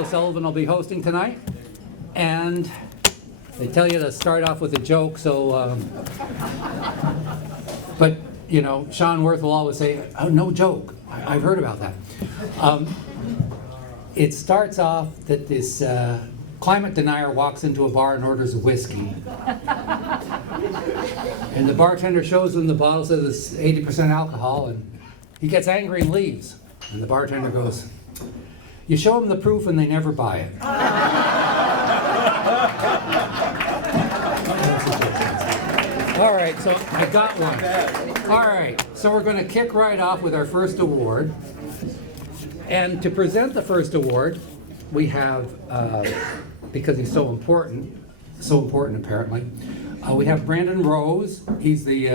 Michael O'Sullivan will be hosting tonight. And they tell you to start off with a joke, so, but, you know, Sean Worth will always say, oh, no joke. I've heard about that. It starts off that this climate denier walks into a bar and orders a whiskey. And the bartender shows him the bottle, says it's 80% alcohol, and he gets angry and leaves. And the bartender goes, you show them the proof and they never buy it. All right, so I got one. All right, so we're going to kick right off with our first award. And to present the first award, we have, because he's so important apparently, we have Brandon Rose. He's the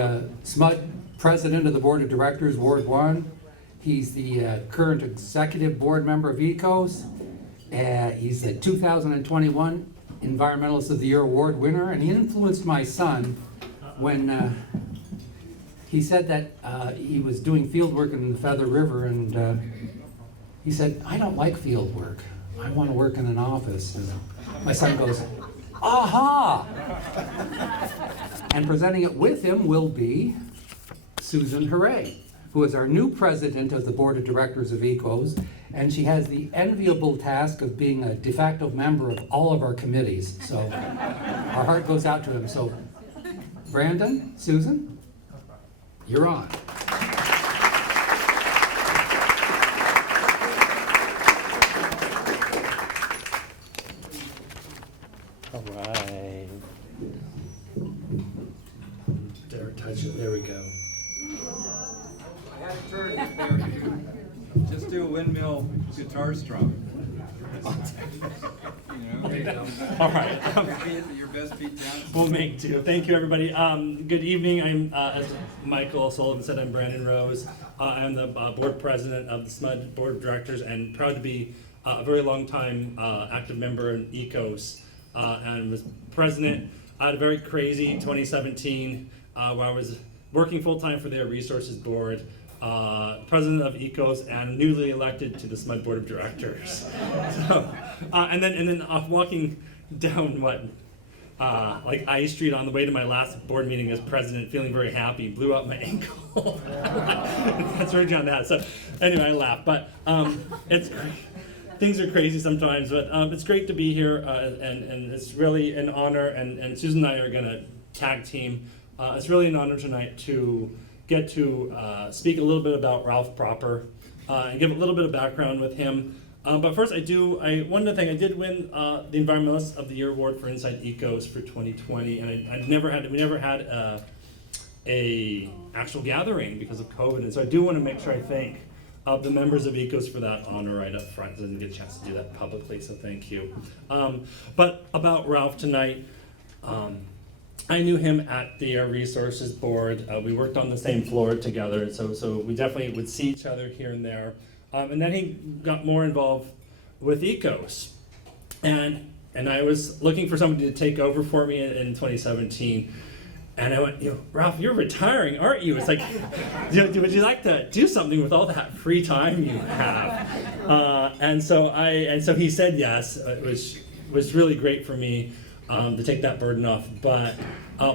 SMUD President of the Board of Directors, Ward 1. He's the current Executive Board Member of ECOS. He's the 2021 Environmentalist of the Year Award winner, and he influenced my son when he said that he was doing field work in the Feather River, and he said, I don't like field work. I want to work in an office. And my son goes, aha! And presenting it with him will be Susan Hooray, who is our new president of the Board of Directors of ECOS, and she has the enviable task of being a de facto member of all of our committees. So our heart goes out to him. So Brandon, Susan, you're on. All right. Dare touch it. There we go. I had to turn it there. Just do a windmill guitar strum. You know? All right. Your best beat down. We'll make two. Thank you, everybody. Good evening. I'm, as Michael O'Sullivan said, I'm Brandon Rose. I'm the board president of the SMUD Board of Directors, and proud to be a very long time active member in ECOS, and was president. I had a very crazy 2017 where I was working full time for their resources board, president of ECOS, and newly elected to the SMUD Board of Directors. So, and then walking down like I Street on the way to my last board meeting as president, feeling very happy, blew out my ankle. That's right on that. So anyway, I laugh, but it's great. Things are crazy sometimes, but it's great to be here, and it's really an honor, and Susan and I are gonna tag team. It's really an honor tonight to get to speak a little bit about Ralph Proper and give a little bit of background with him. But first, one other thing, I did win the Environmentalist of the Year Award for Inside Ecos for 2020, and we never had a actual gathering because of COVID, and so I do want to make sure I thank the members of ECOS for that honor right up front. I didn't get a chance to do that publicly, so thank you. But about Ralph tonight, I knew him at the Resources Board. We worked on the same floor together, so we definitely would see each other here and there. And then he got more involved with ECOS. And I was looking for somebody to take over for me in 2017. And I went, Ralph, you're retiring, aren't you? It's like, would you like to do something with all that free time you have? And so he said yes, which was really great for me to take that burden off. But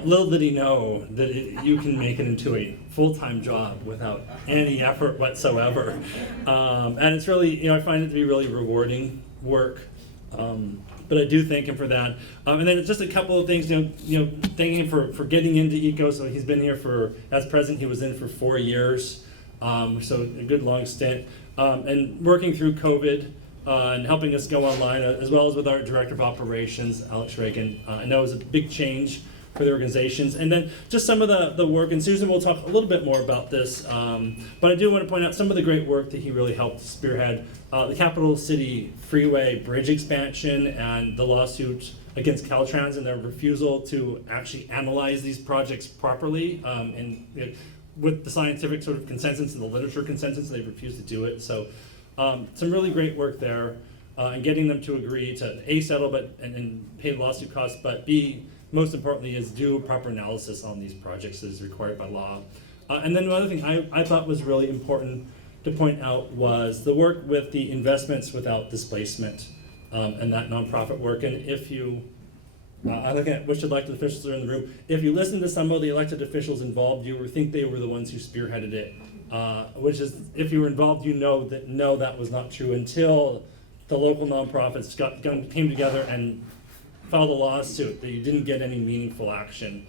little did he know that you can make it into a full-time job without any effort whatsoever. And it's really, I find it to be really rewarding work. But I do thank him for that. And then just a couple of things, thanking him for getting into ECO. So he's been here as president, he was in for 4 years. So a good long stint. And working through COVID and helping us go online, as well as with our director of operations, Alex Reagan. I know it was a big change for the organizations. And then just some of the work, and Susan will talk a little bit more about this, but I do want to point out some of the great work that he really helped spearhead. The Capital City Freeway bridge expansion and the lawsuit against Caltrans and their refusal to actually analyze these projects properly, with the scientific sort of consensus and the literature consensus, they refused to do it. So some really great work there, and getting them to agree to A, settle and pay the lawsuit costs, but B, most importantly, is do proper analysis on these projects as required by law. And then another thing I thought was really important to point out was the work with the investments without displacement. and that nonprofit work. And if you, I'm looking at which elected officials are in the room. If you listen to some of the elected officials involved, you would think they were the ones who spearheaded it. Which is, if you were involved, you know that no, that was not true until the local nonprofits came together and filed a lawsuit that you didn't get any meaningful action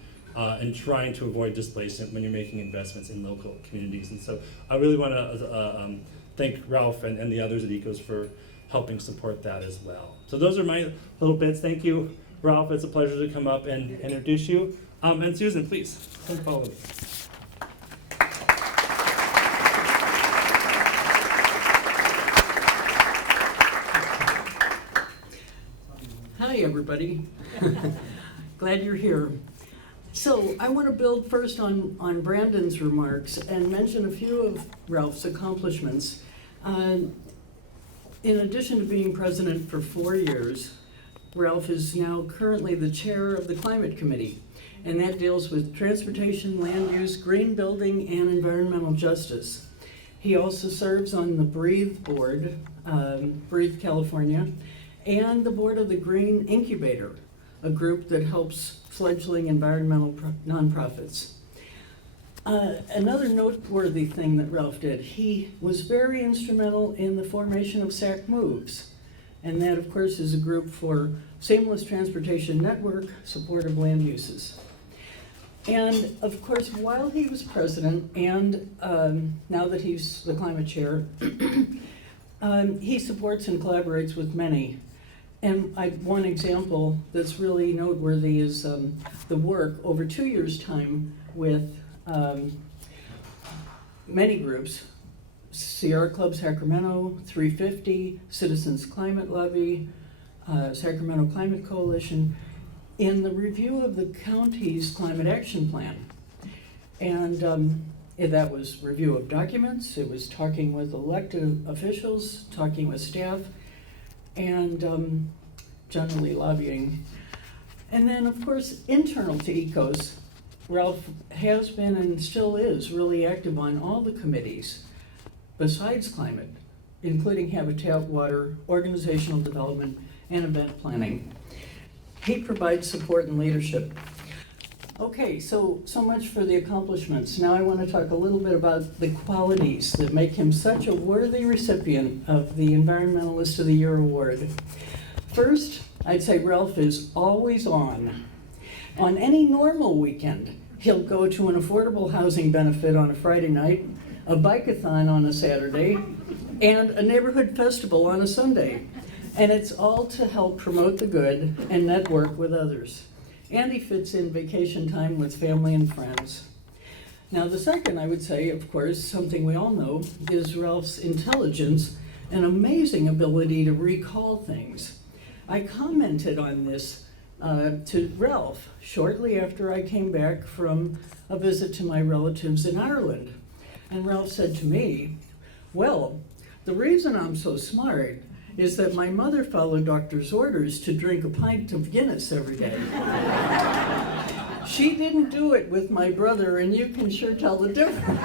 in trying to avoid displacement when you're making investments in local communities. And so I really want to thank Ralph and the others at ECOS for helping support that as well. So those are my little bits. Thank you, Ralph. It's a pleasure to come up and introduce you. And Susan, please, come follow me. Hi, everybody. Glad you're here. So I want to build first on Brandon's remarks and mention a few of Ralph's accomplishments. In addition to being president for 4 years, Ralph is now currently the chair of the Climate Committee, and that deals with transportation, land use, green building, and environmental justice. He also serves on the Breathe board, Breathe California, and the board of the Green Incubator, a group that helps fledgling environmental nonprofits. Another noteworthy thing that Ralph did, he was very instrumental in the formation of SAC Moves. And that, of course, is a group for seamless transportation network, supportive land uses. And of course, while he was president, and now that he's the climate chair, he supports and collaborates with many. And one example that's really noteworthy is the work over 2 years' time with many groups: Sierra Club Sacramento, 350, Citizens Climate Lobby, Sacramento Climate Coalition, in the review of the county's climate action plan. And that was review of documents, it was talking with elected officials, talking with staff, and generally lobbying. And then, of course, internal to ECOS, Ralph has been and still is really active on all the committees besides climate, including habitat, water, organizational development, and event planning. He provides support and leadership. Okay, so much for the accomplishments. Now I want to talk a little bit about the qualities that make him such a worthy recipient of the Environmentalist of the Year award. First, I'd say Ralph is always on. On any normal weekend, he'll go to an affordable housing benefit on a Friday night, a bike-a-thon on a Saturday, and a neighborhood festival on a Sunday. And it's all to help promote the good and network with others. And he fits in vacation time with family and friends. Now the second, I would say, of course, something we all know, is Ralph's intelligence and amazing ability to recall things. I commented on this to Ralph shortly after I came back from a visit to my relatives in Ireland. And Ralph said to me, well, the reason I'm so smart is that my mother followed doctor's orders to drink a pint of Guinness every day. She didn't do it with my brother, and you can sure tell the difference.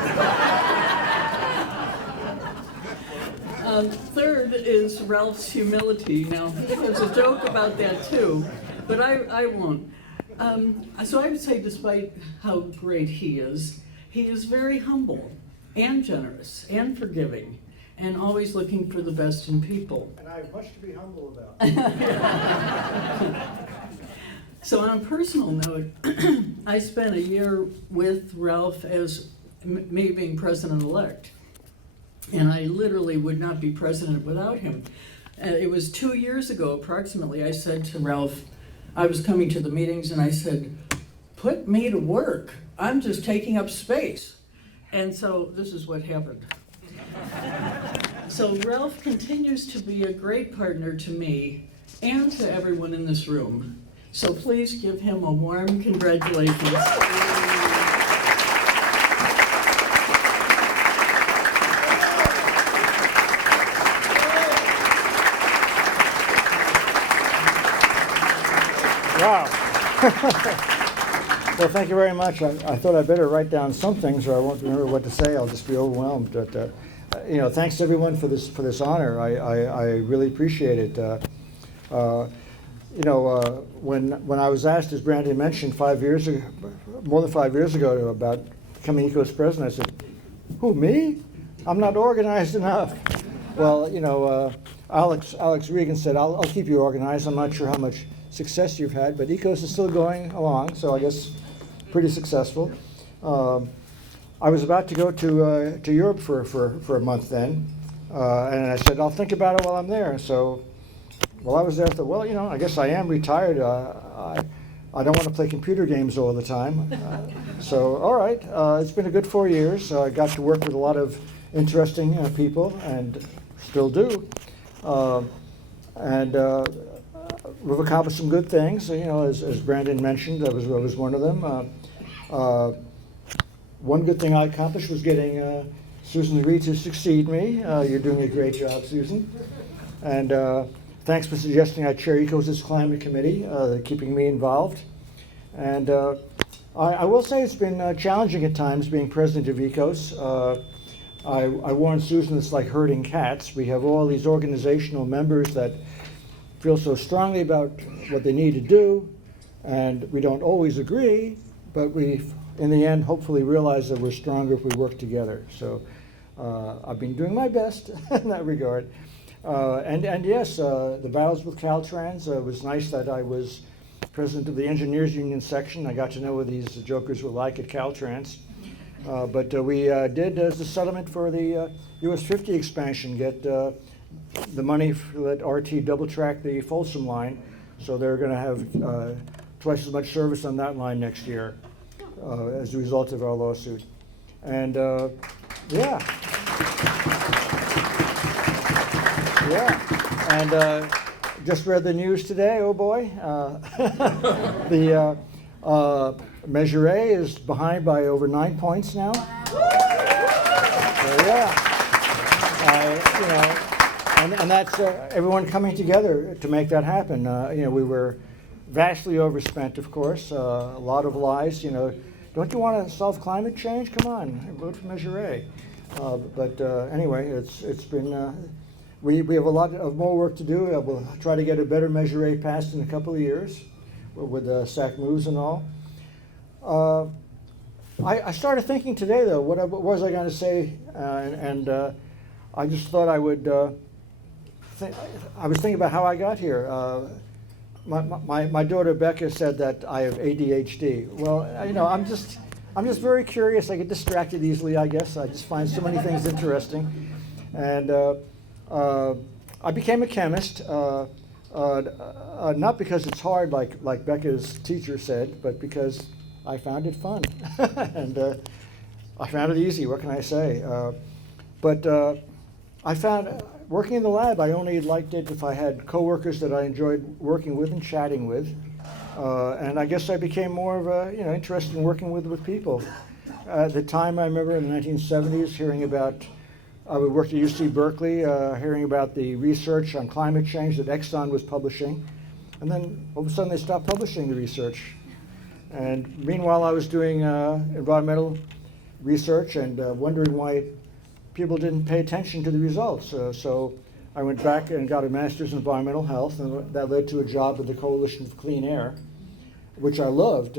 Third is Ralph's humility. Now, there's a joke about that too, but I won't. So I would say, despite how great he is very humble and generous and forgiving, and always looking for the best in people. And I have much to be humble about. So on a personal note, I spent a year with Ralph as me being president-elect. And I literally would not be president without him. It was 2 years ago, approximately, I said to Ralph, I was coming to the meetings and I said, put me to work. I'm just taking up space. And so this is what happened. So Ralph continues to be a great partner to me and to everyone in this room. So please give him a warm congratulations. Wow. Well, thank you very much. I thought I'd better write down some things or I won't remember what to say. I'll just be overwhelmed. But thanks to everyone for this honor. I really appreciate it. When I was asked, as Brandon mentioned, 5 years ago, more than 5 years ago, about becoming ECO's president, I said, "Who, me? I'm not organized enough." Well, Alex Regan said, I'll keep you organized. I'm not sure how much success you've had, but ECOS is still going along, so I guess pretty successful. I was about to go to Europe for a month then, and I said, I'll think about it while I'm there. So while I was there, I thought, well, I guess I am retired. I don't want to play computer games all the time. So, all right, it's been a good 4 years. I got to work with a lot of interesting people, and still do. We've accomplished some good things. As Brandon mentioned, that was one of them. One good thing I accomplished was getting Susan Reed to succeed me. You're doing a great job, Susan. And thanks for suggesting I chair ECOS's climate committee, keeping me involved. And I will say it's been challenging at times being president of ECOS. I warned Susan it's like herding cats. We have all these organizational members that feel so strongly about what they need to do, and we don't always agree, but we, in the end, hopefully realize that we're stronger if we work together. So I've been doing my best in that regard. And yes, the battles with Caltrans, it was nice that I was president of the Engineers Union section. I got to know what these jokers were like at Caltrans. But we did, as the settlement for the US 50 expansion, get the money to let RT double track the Folsom line. So they're going to have twice as much service on that line next year as a result of our lawsuit. And yeah. And just read the news today, oh boy. The Measure A is behind by over 9 points now. So, yeah. And that's everyone coming together to make that happen. We were vastly overspent, of course, a lot of lies. Don't you want to solve climate change? Come on, vote for Measure A. But anyway, it's been, we have a lot of more work to do. We'll try to get a better Measure A passed in a couple of years with SAC moves and all. I started thinking today, though, what was I going to say? And I just thought I would I was thinking about how I got here. My daughter Becca said that I have ADHD. Well, I'm just very curious. I get distracted easily, I guess. I just find so many things interesting. And I became a chemist, not because it's hard, like Becca's teacher said, but because I found it fun. And I found it easy, what can I say? But I found, working in the lab, I only liked it if I had coworkers that I enjoyed working with and chatting with. And I guess I became more of interested in working with people. At the time, I remember in the 1970s hearing about, I worked at UC Berkeley, hearing about the research on climate change that Exxon was publishing. And then all of a sudden they stopped publishing the research. And meanwhile, I was doing environmental research and wondering why people didn't pay attention to the results. So I went back and got a master's in environmental health, and that led to a job with the Coalition for Clean Air, which I loved.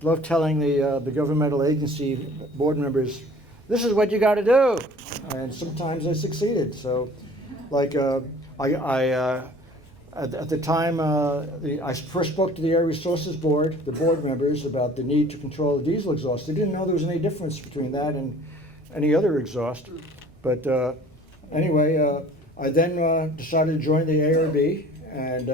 Loved telling the governmental agency board members, this is what you got to do. And sometimes I succeeded. So like at the time, I first spoke to the Air Resources Board, the board members, about the need to control the diesel exhaust. They didn't know there was any difference between that and any other exhaust. But anyway, I then decided to join the ARB, and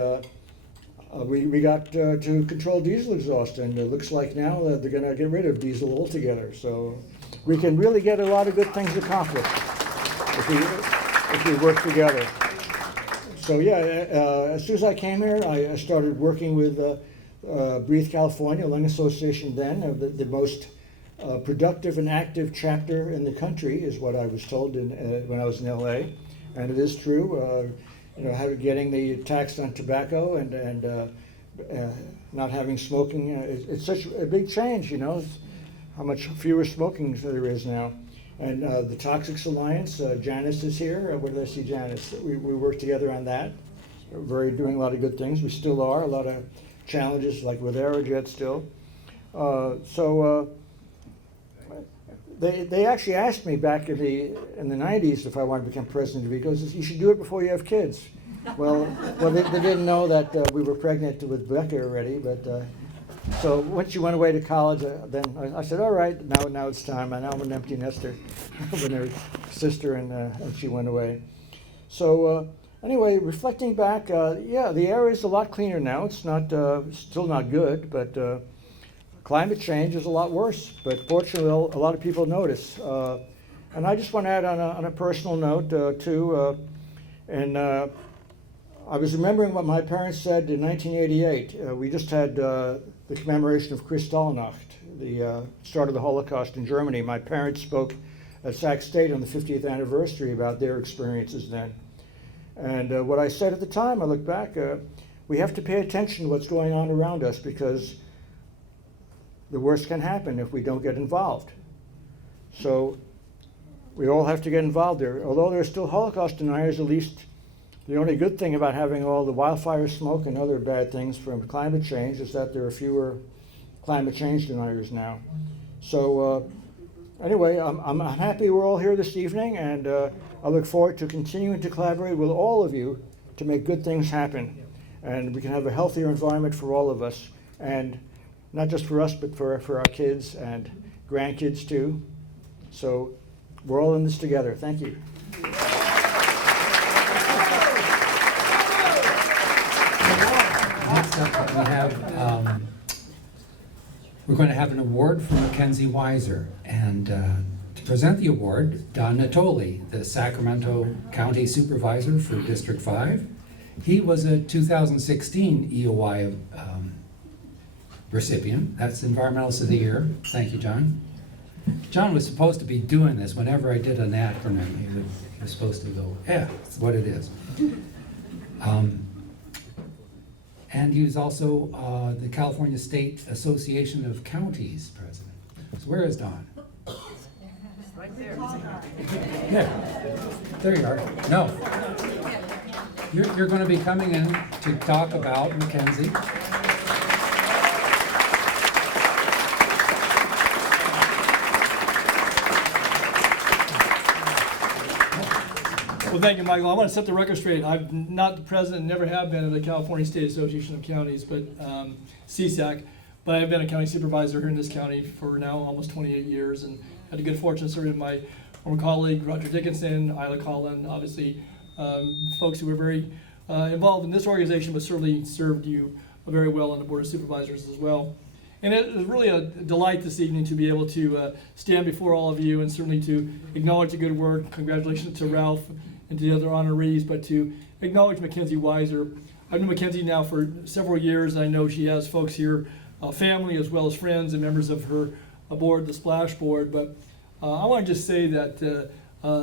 we got to control diesel exhaust, and it looks like now that they're going to get rid of diesel altogether. So we can really get a lot of good things accomplished if we work together. So yeah, as soon as I came here, I started working with Breathe California, Lung Association then, the most productive and active chapter in the country, is what I was told when I was in LA, and it is true. Getting the tax on tobacco and not having smoking, it's such a big change. How much fewer smoking there is now. And the Toxics Alliance, Janice is here. Where did I see Janice? We work together on that. doing a lot of good things. We still are, a lot of challenges like with Aerojet still. They actually asked me back in the 90s if I wanted to become president of ECO. They said, you should do it before you have kids. Well, they didn't know that we were pregnant with Becca already, but so when she went away to college, then I said, all right, now it's time. And now I'm an empty nester when her sister and she went away. So anyway, reflecting back, yeah, the air is a lot cleaner now. It's not still not good, but climate change is a lot worse. But fortunately, a lot of people notice. And I just want to add on a personal note too. I was remembering what my parents said in 1988. We just had the commemoration of Kristallnacht, the start of the Holocaust in Germany. My parents spoke at Sac State on the 50th anniversary about their experiences then. And what I said at the time, I look back, we have to pay attention to what's going on around us because the worst can happen if we don't get involved. So we all have to get involved there. Although there are still Holocaust deniers, at least the only good thing about having all the wildfire smoke and other bad things from climate change is that there are fewer climate change deniers now. So anyway, I'm happy we're all here this evening, and I look forward to continuing to collaborate with all of you to make good things happen. And we can have a healthier environment for all of us, and not just for us, but for our kids and grandkids too. So we're all in this together. Thank you. Next up, we're going to have an award for Mackenzie Weiser, and to present the award, Don Natoli, the Sacramento County Supervisor for District 5. He was a 2016 EOI recipient. That's Environmentalist of the Year. Thank you, John. John was supposed to be doing this whenever I did an acronym. He was supposed to go, yeah, that's what it is. And he was also the California State Association of Counties president. So where is Don? Right there. Yeah, there you are. No. You're going to be coming in to talk about Mackenzie. Well, thank you, Michael. I want to set the record straight. I'm not the president, never have been of the California State Association of Counties, but CSAC. But I've been a county supervisor here in this county for now almost 28 years, and had the good fortune serving my former colleague Roger Dickinson, Isla Collin, obviously folks who were very involved in this organization, but certainly served you very well on the Board of Supervisors as well. And it is really a delight this evening to be able to stand before all of you and certainly to acknowledge the good work. Congratulations to Ralph and to the other honorees, but to acknowledge Mackenzie Weiser. I've known Mackenzie now for several years, and I know she has folks here, family as well as friends and members of her board, the Splash Board. But I want to just say that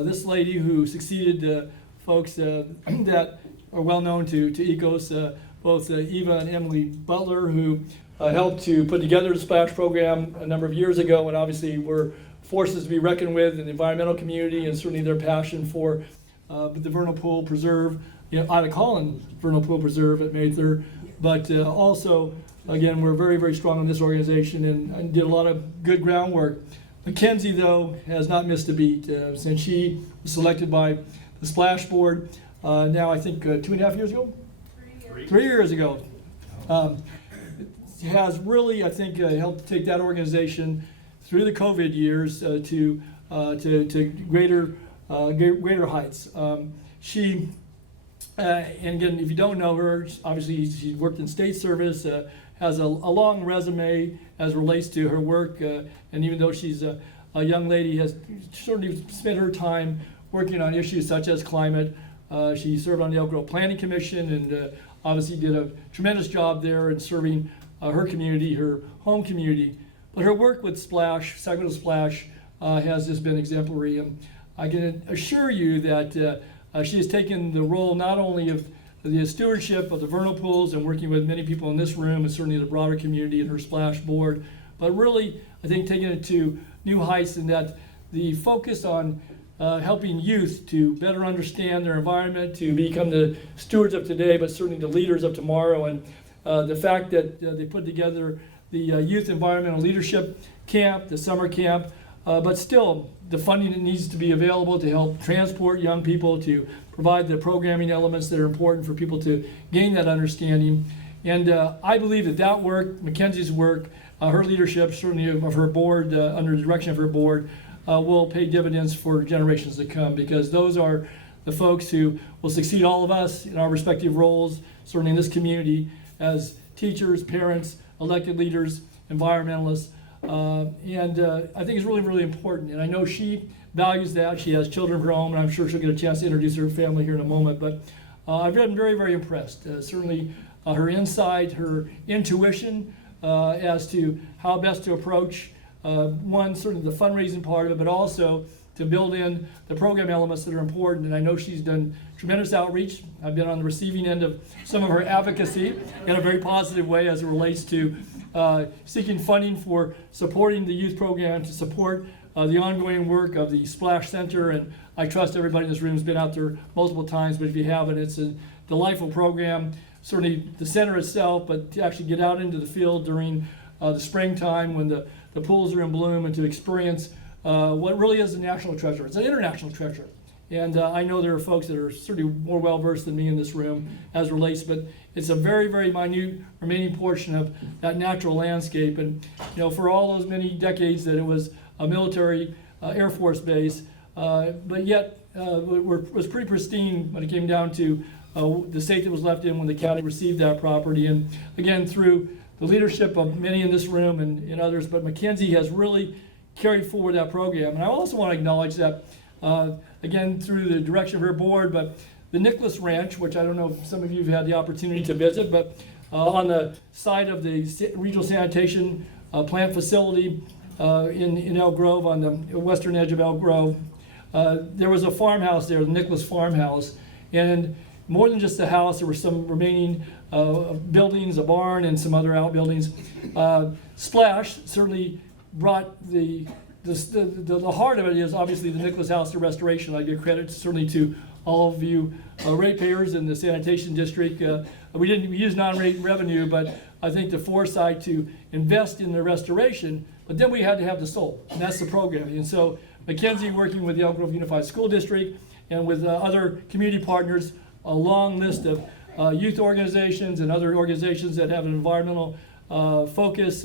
this lady who succeeded folks that are well known to ECOS, both Eva and Emily Butler, who helped to put together the Splash program a number of years ago, and obviously were forces to be reckoned with in the environmental community, and certainly their passion for the vernal pool preserve, Ida Collin vernal pool preserve at Mather, but also, again, we're very, very strong in this organization and did a lot of good groundwork. Mackenzie, though, has not missed a beat since she was selected by the Splash Board now, I think, 2.5 years ago? 3 years ago. Has really, I think, helped take that organization through the COVID years to greater heights. She, and again, if you don't know her, obviously she's worked in state service, has a long resume as relates to her work, and even though she's a young lady, has certainly spent her time working on issues such as climate. She served on the Elk Grove Planning Commission and obviously did a tremendous job there in serving her community, her home community. But her work with Splash, Sacramento Splash, has just been exemplary. I can assure you that she has taken the role not only of the stewardship of the vernal pools and working with many people in this room and certainly the broader community and her Splash Board, but really, I think, taking it to new heights in that the focus on helping youth to better understand their environment, to become the stewards of today, but certainly the leaders of tomorrow. And the fact that they put together the Youth Environmental Leadership Camp, the summer camp, but still the funding that needs to be available to help transport young people, to provide the programming elements that are important for people to gain that understanding. And I believe that that work, Mackenzie's work, her leadership, certainly of her board, under the direction of her board, will pay dividends for generations to come, because those are the folks who will succeed all of us in our respective roles, certainly in this community, as teachers, parents, elected leaders, environmentalists. And I think it's really, really important. And I know she values that. She has children of her own, and I'm sure she'll get a chance to introduce her family here in a moment. But I've been very, very impressed. Certainly her insight, her intuition as to how best to approach one, sort of the fundraising part of it, but also to build in the program elements that are important. And I know she's done tremendous outreach. I've been on the receiving end of some of her advocacy in a very positive way as it relates to seeking funding for supporting the youth program, to support the ongoing work of the Splash Center. And I trust everybody in this room has been out there multiple times, but if you haven't, it's a delightful program. Certainly the center itself, but to actually get out into the field during the springtime when the pools are in bloom, and to experience what really is a national treasure. It's an international treasure. And I know there are folks that are certainly more well-versed than me in this room as relates, but it's a very, very minute remaining portion of that natural landscape. And for all those many decades that it was a military Air Force base, but yet was pretty pristine when it came down to the state that was left in when the county received that property. And again, through the leadership of many in this room and others, but Mackenzie has really carried forward that program. And I also want to acknowledge that, again, through the direction of her board, but the Nicholas Ranch, which I don't know if some of you have had the opportunity to visit, but on the side of the regional sanitation plant facility in Elk Grove, on the western edge of Elk Grove, there was a farmhouse there, the Nicholas Farmhouse. And more than just the house, there were some remaining buildings, a barn, and some other outbuildings. Splash certainly brought the heart of it is obviously the Nicholas House to restoration. I give credit certainly to all of you ratepayers in the sanitation district. We used non-rate revenue, but I think the foresight to invest in the restoration, but then we had to have the soul, and that's the programming. And so Mackenzie, working with the Elk Grove Unified School District and with other community partners, a long list of youth organizations and other organizations that have an environmental focus,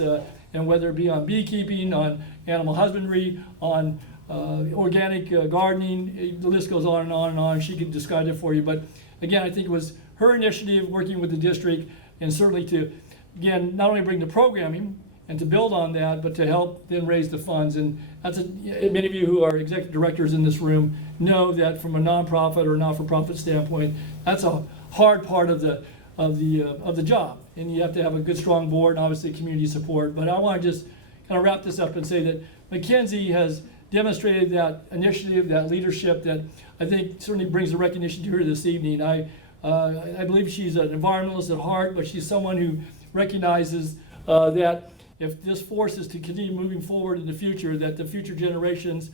and whether it be on beekeeping, on animal husbandry, on organic gardening, the list goes on and on and on. She could describe it for you. But again, I think it was her initiative working with the district, and certainly to, again, not only bring the programming and to build on that, but to help then raise the funds. And that's many of you who are executive directors in this room know that from a nonprofit or not-for-profit standpoint, that's a hard part of the job. And you have to have a good, strong board and obviously community support. But I want to just kind of wrap this up and say that Mackenzie has demonstrated that initiative, that leadership that I think certainly brings the recognition to her this evening. I believe she's an environmentalist at heart, but she's someone who recognizes that if this force is to continue moving forward in the future, that the future generations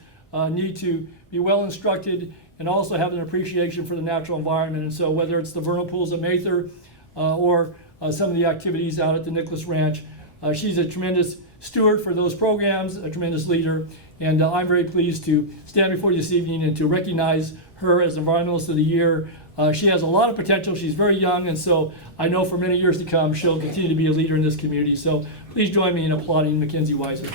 need to be well instructed and also have an appreciation for the natural environment. And so whether it's the vernal pools at Mather or some of the activities out at the Nicholas Ranch, she's a tremendous steward for those programs, a tremendous leader, and I'm very pleased to stand before you this evening and to recognize her as Environmentalist of the Year. She has a lot of potential. She's very young, and so I know for many years to come she'll continue to be a leader in this community. So please join me in applauding Mackenzie Weiser.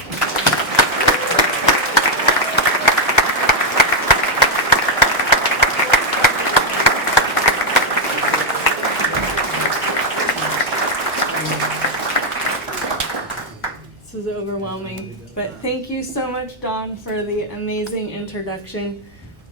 This is overwhelming, but thank you so much, Don, for the amazing introduction.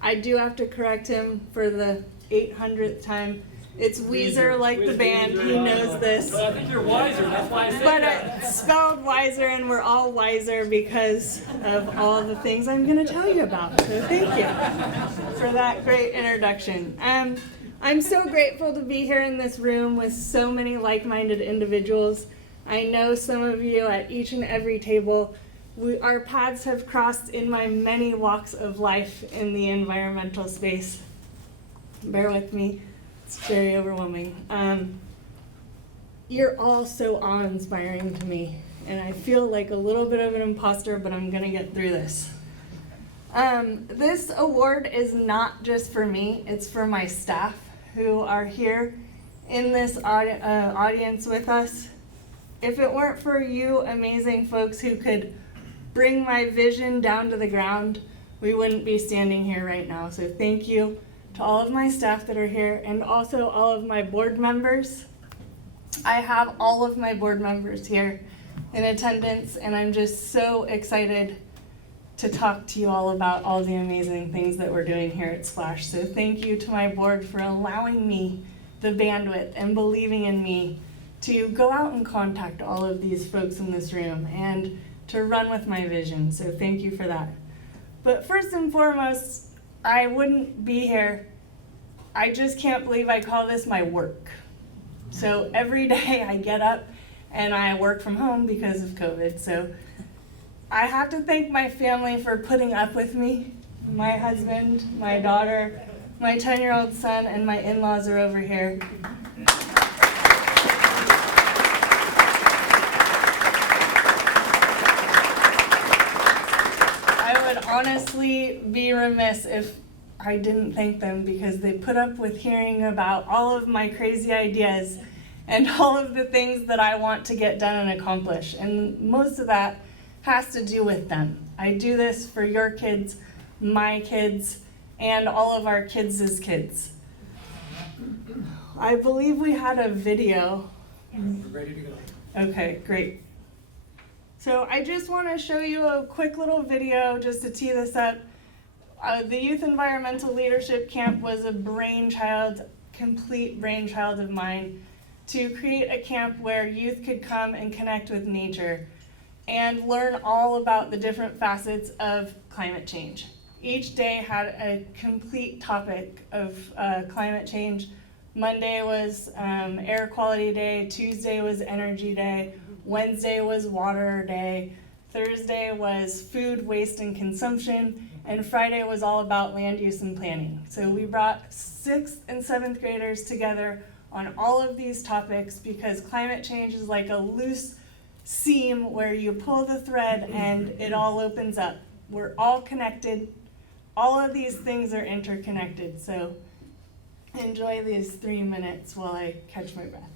I do have to correct him for the 800th time. It's Weezer, like the band. He knows this. But I think you're wiser. That's why I say But that. it's spelled wiser, and we're all wiser because of all the things I'm going to tell you about. So thank you for that great introduction. I'm so grateful to be here in this room with so many like-minded individuals. I know some of you at each and every table our paths have crossed in my many walks of life in the environmental space. Bear with me, it's very overwhelming. You're all so awe-inspiring to me, and I feel like a little bit of an imposter, but I'm gonna get through this. This award is not just for me, it's for my staff who are here in this audience with us. If it weren't for you amazing folks who could bring my vision down to the ground, we wouldn't be standing here right now. So thank you to all of my staff that are here and also all of my board members. I have all of my board members here in attendance, and I'm just so excited to talk to you all about all the amazing things that we're doing here at Splash. So thank you to my board for allowing me the bandwidth and believing in me to go out and contact all of these folks in this room and to run with my vision. So thank you for that. But first and foremost, I wouldn't be here. I just can't believe I call this my work. So every day I get up and I work from home because of COVID. So I have to thank my family for putting up with me. My husband, my daughter, my 10-year-old son, and my in-laws are over here. I would honestly be remiss if I didn't thank them because they put up with hearing about all of my crazy ideas and all of the things that I want to get done and accomplish. And most of that has to do with them. I do this for your kids, my kids, and all of our kids' kids. I believe we had a video. Ready to go. Okay, great. So I just want to show you a quick little video just to tee this up. The Youth Environmental Leadership Camp was a complete brainchild of mine to create a camp where youth could come and connect with nature and learn all about the different facets of climate change. Each day had a complete topic of climate change. Monday was air quality day, Tuesday was energy day, Wednesday was water day, Thursday was food waste and consumption, and Friday was all about land use and planning. So we brought 6th and 7th graders together on all of these topics because climate change is like a loose seam where you pull the thread and it all opens up. We're all connected. All of these things are interconnected. So enjoy these 3 minutes while I catch my breath.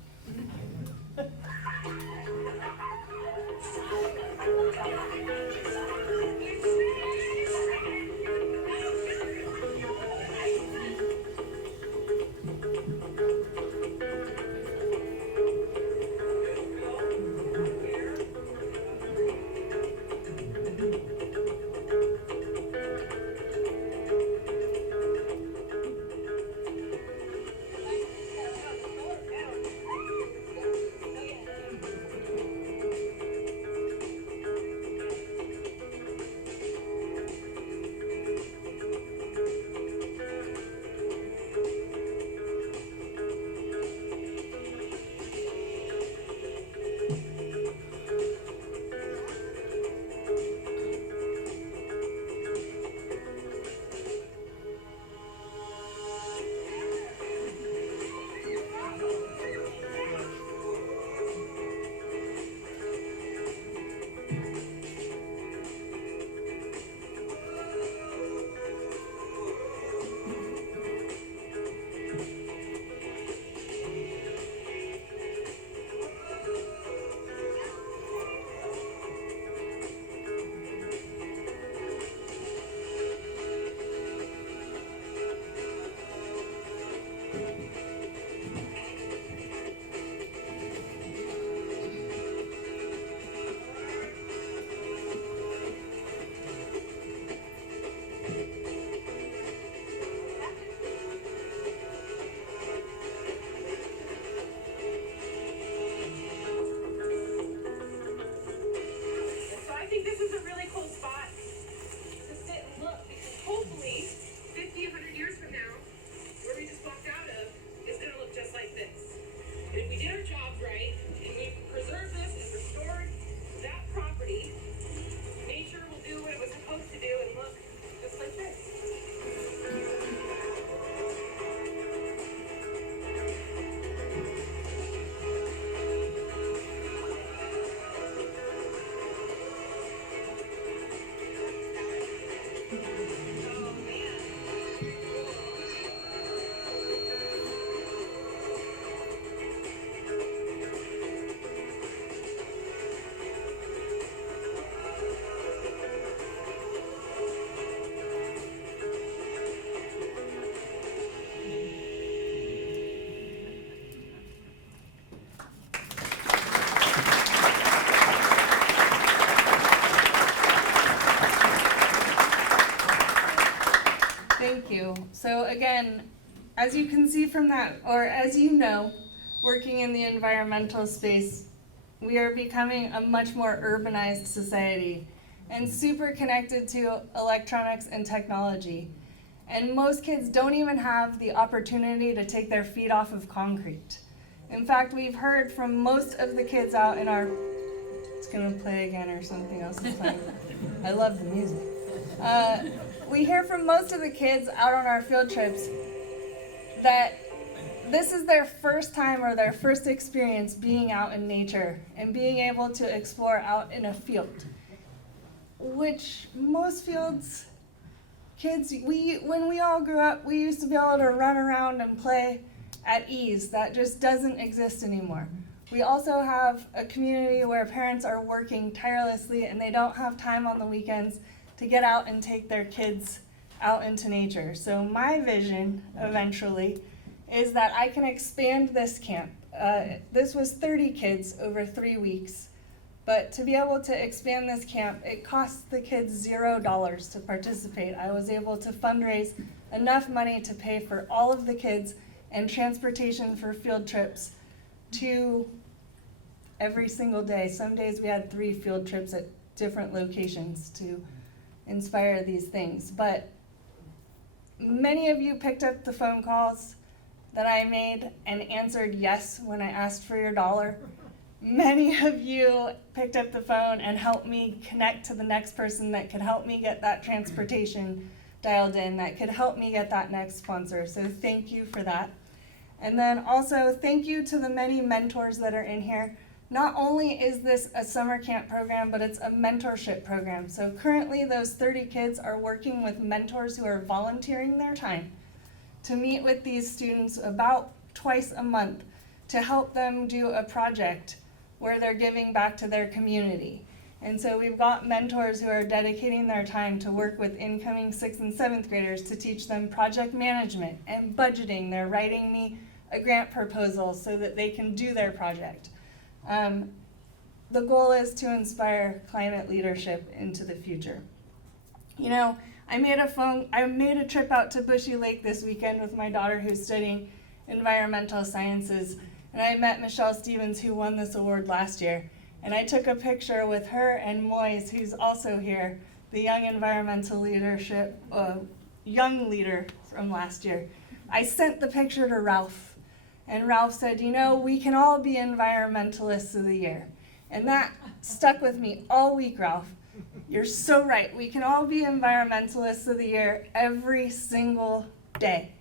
you. So again, as you can see from that, or as you know, working in the environmental space, we are becoming a much more urbanized society and super connected to electronics and technology. And most kids don't even have the opportunity to take their feet off of concrete. In fact, we've heard from most of the kids out in our, it's gonna play again or something else is playing. I love the music. We hear from most of the kids out on our field trips that this is their first time or their first experience being out in nature and being able to explore out in a field. Which most fields, kids, when we all grew up, we used to be able to run around and play at ease. That just doesn't exist anymore. We also have a community where parents are working tirelessly and they don't have time on the weekends to get out and take their kids out into nature. So my vision eventually is that I can expand this camp. This was 30 kids over 3 weeks, but to be able to expand this camp, it costs the kids $0 to participate. I was able to fundraise enough money to pay for all of the kids and transportation for field trips to every single day. Some days we had 3 field trips at different locations to inspire these things. But many of you picked up the phone calls that I made and answered yes when I asked for your dollar. Many of you picked up the phone and helped me connect to the next person that could help me get that transportation dialed in, that could help me get that next sponsor. So thank you for that. And then also thank you to the many mentors that are in here. Not only is this a summer camp program, but it's a mentorship program. So currently those 30 kids are working with mentors who are volunteering their time to meet with these students about twice a month to help them do a project where they're giving back to their community. And so we've got mentors who are dedicating their time to work with incoming 6th and 7th graders to teach them project management and budgeting. They're writing me a grant proposal so that they can do their project. The goal is to inspire climate leadership into the future. You know, I made a trip out to Bushy Lake this weekend with my daughter who's studying environmental sciences, and I met Michelle Stevens, who won this award last year. And I took a picture with her and Moise, who's also here, the young environmental leadership, young leader from last year. I sent the picture to Ralph, and Ralph said, you know, we can all be environmentalists of the year. And that stuck with me all week, Ralph. You're so right. We can all be environmentalists of the year every single day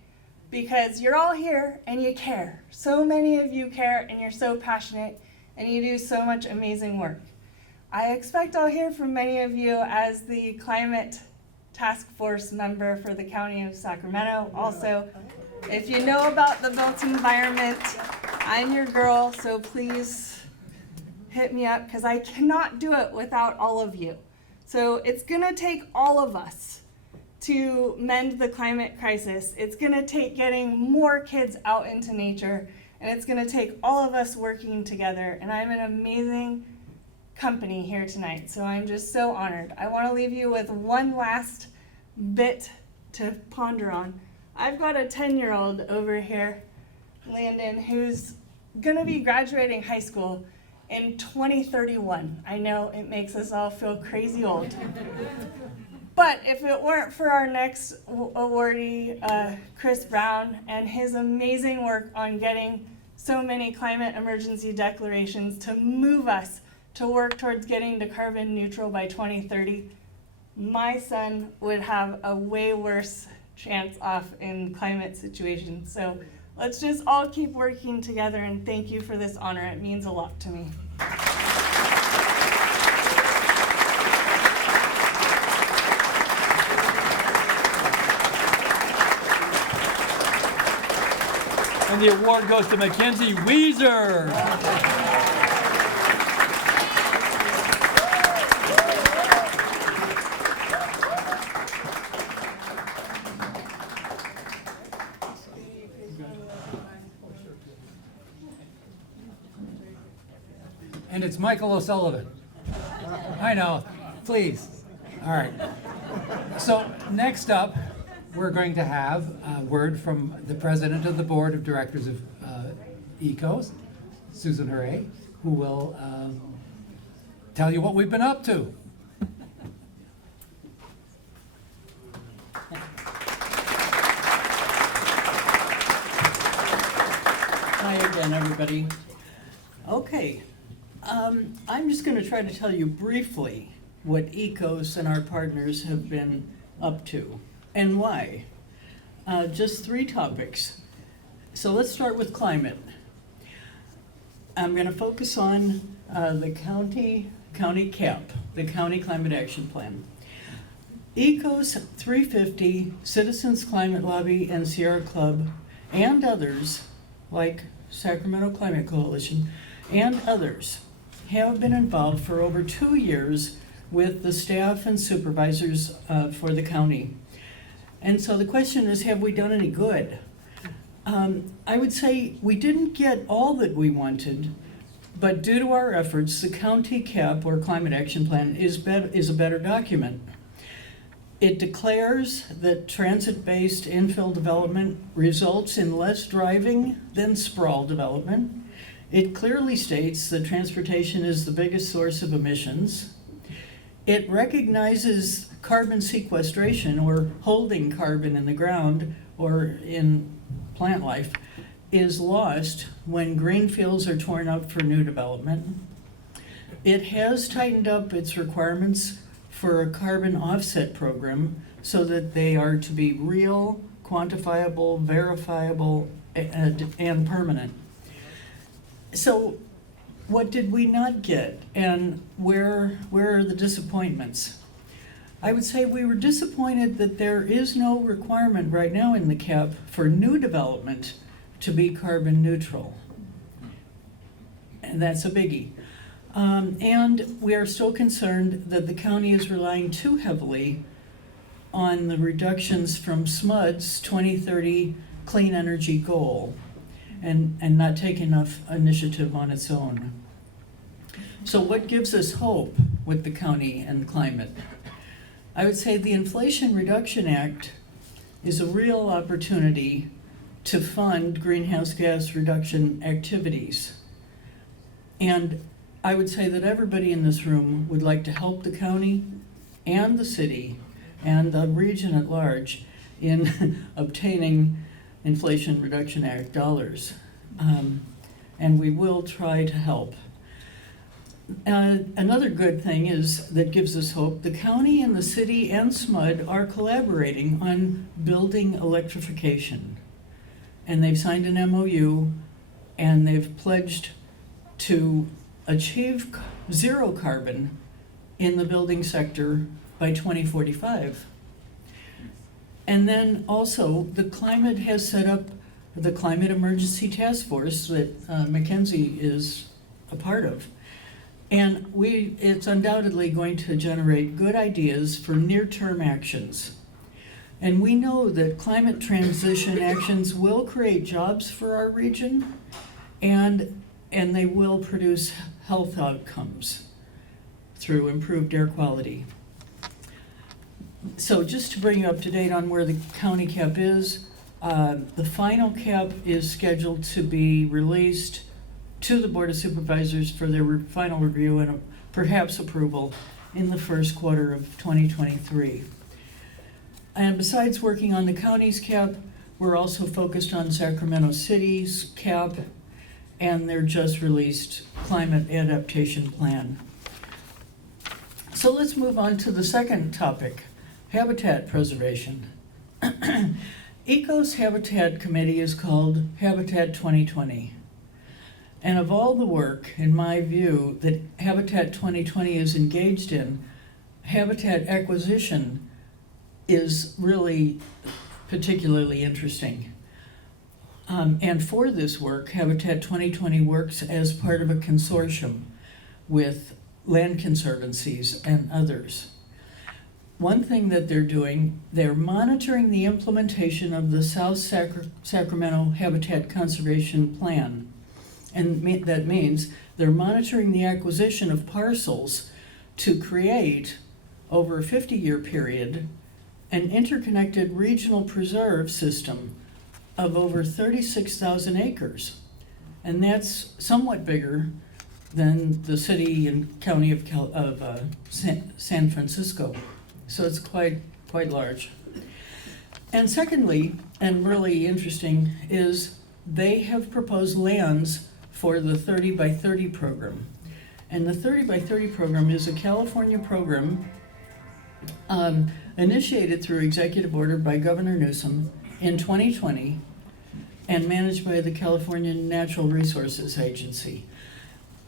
because you're all here and you care. So many of you care and you're so passionate and you do so much amazing work. I expect I'll hear from many of you as the climate task force member for the County of Sacramento. Also, if you know about the built environment, I'm your girl, so please hit me up because I cannot do it without all of you. So it's gonna take all of us to mend the climate crisis. It's gonna take getting more kids out into nature, and it's gonna take all of us working together. And I'm an amazing company here tonight, so I'm just so honored. I wanna leave you with one last bit to ponder on. I've got a 10-year-old over here, Landon, who's gonna be graduating high school in 2031. I know it makes us all feel crazy old. But if it weren't for our next awardee, Chris Brown, and his amazing work on getting so many climate emergency declarations to move us to work towards getting to carbon neutral by 2030, my son would have a way worse chance off in climate situations. So let's just all keep working together, and thank you for this honor. It means a lot to me. And the award goes to Mackenzie Weezer. And it's Michael O'Sullivan. I know, please. All right. So next up, we're going to have a word from the president of the board of directors of ECOS, Susan Hooray, who will tell you what we've been up to. Hi again, everybody. Okay, I'm just going to try to tell you briefly what ECOS and our partners have been up to and why. Just 3 topics. So let's start with climate. I'm going to focus on the county CAP, the County Climate Action Plan. ECOS 350, Citizens Climate Lobby, and Sierra Club, and others, like Sacramento Climate Coalition, and others, have been involved for over 2 years with the staff and supervisors for the county. And so the question is, have we done any good? I would say we didn't get all that we wanted, but due to our efforts, the County CAP, or Climate Action Plan, is a better document. It declares that transit-based infill development results in less driving than sprawl development. It clearly states that transportation is the biggest source of emissions. It recognizes carbon sequestration, or holding carbon in the ground or in plant life, is lost when green fields are torn up for new development. It has tightened up its requirements for a carbon offset program so that they are to be real, quantifiable, verifiable, and permanent. So what did we not get, and where are the disappointments? I would say we were disappointed that there is no requirement right now in the CAP for new development to be carbon neutral. And that's a biggie. And we are still concerned that the county is relying too heavily on the reductions from SMUD's 2030 clean energy goal and not take enough initiative on its own. So what gives us hope with the county and climate? I would say the Inflation Reduction Act is a real opportunity to fund greenhouse gas reduction activities. And I would say that everybody in this room would like to help the county and the city and the region at large in obtaining Inflation Reduction Act dollars. And we will try to help. Another good thing is that gives us hope. The county and the city and SMUD are collaborating on building electrification. And they've signed an MOU, and they've pledged to achieve zero carbon in the building sector by 2045. And then also, the climate has set up the Climate Emergency Task Force that Mackenzie is a part of. And it's undoubtedly going to generate good ideas for near-term actions. And we know that climate transition actions will create jobs for our region, and they will produce health outcomes through improved air quality. So just to bring you up to date on where the county CAP is, the final CAP is scheduled to be released to the Board of Supervisors for their final review and perhaps approval in the first quarter of 2023. And besides working on the county's CAP, we're also focused on Sacramento City's CAP and their just released climate adaptation plan. So let's move on to the second topic, habitat preservation. ECO's Habitat Committee is called Habitat 2020. And of all the work, in my view, that Habitat 2020 is engaged in, habitat acquisition is really particularly interesting. And for this work, Habitat 2020 works as part of a consortium with land conservancies and others. One thing that they're doing, they're monitoring the implementation of the South Sacramento Habitat Conservation Plan. And that means they're monitoring the acquisition of parcels to create, over a 50-year period, an interconnected regional preserve system of over 36,000 acres. And that's somewhat bigger than the city and county of San Francisco. So it's quite large. And secondly, and really interesting, is they have proposed lands for the 30 by 30 program. And the 30 by 30 program is a California program initiated through executive order by Governor Newsom in 2020 and managed by the California Natural Resources Agency.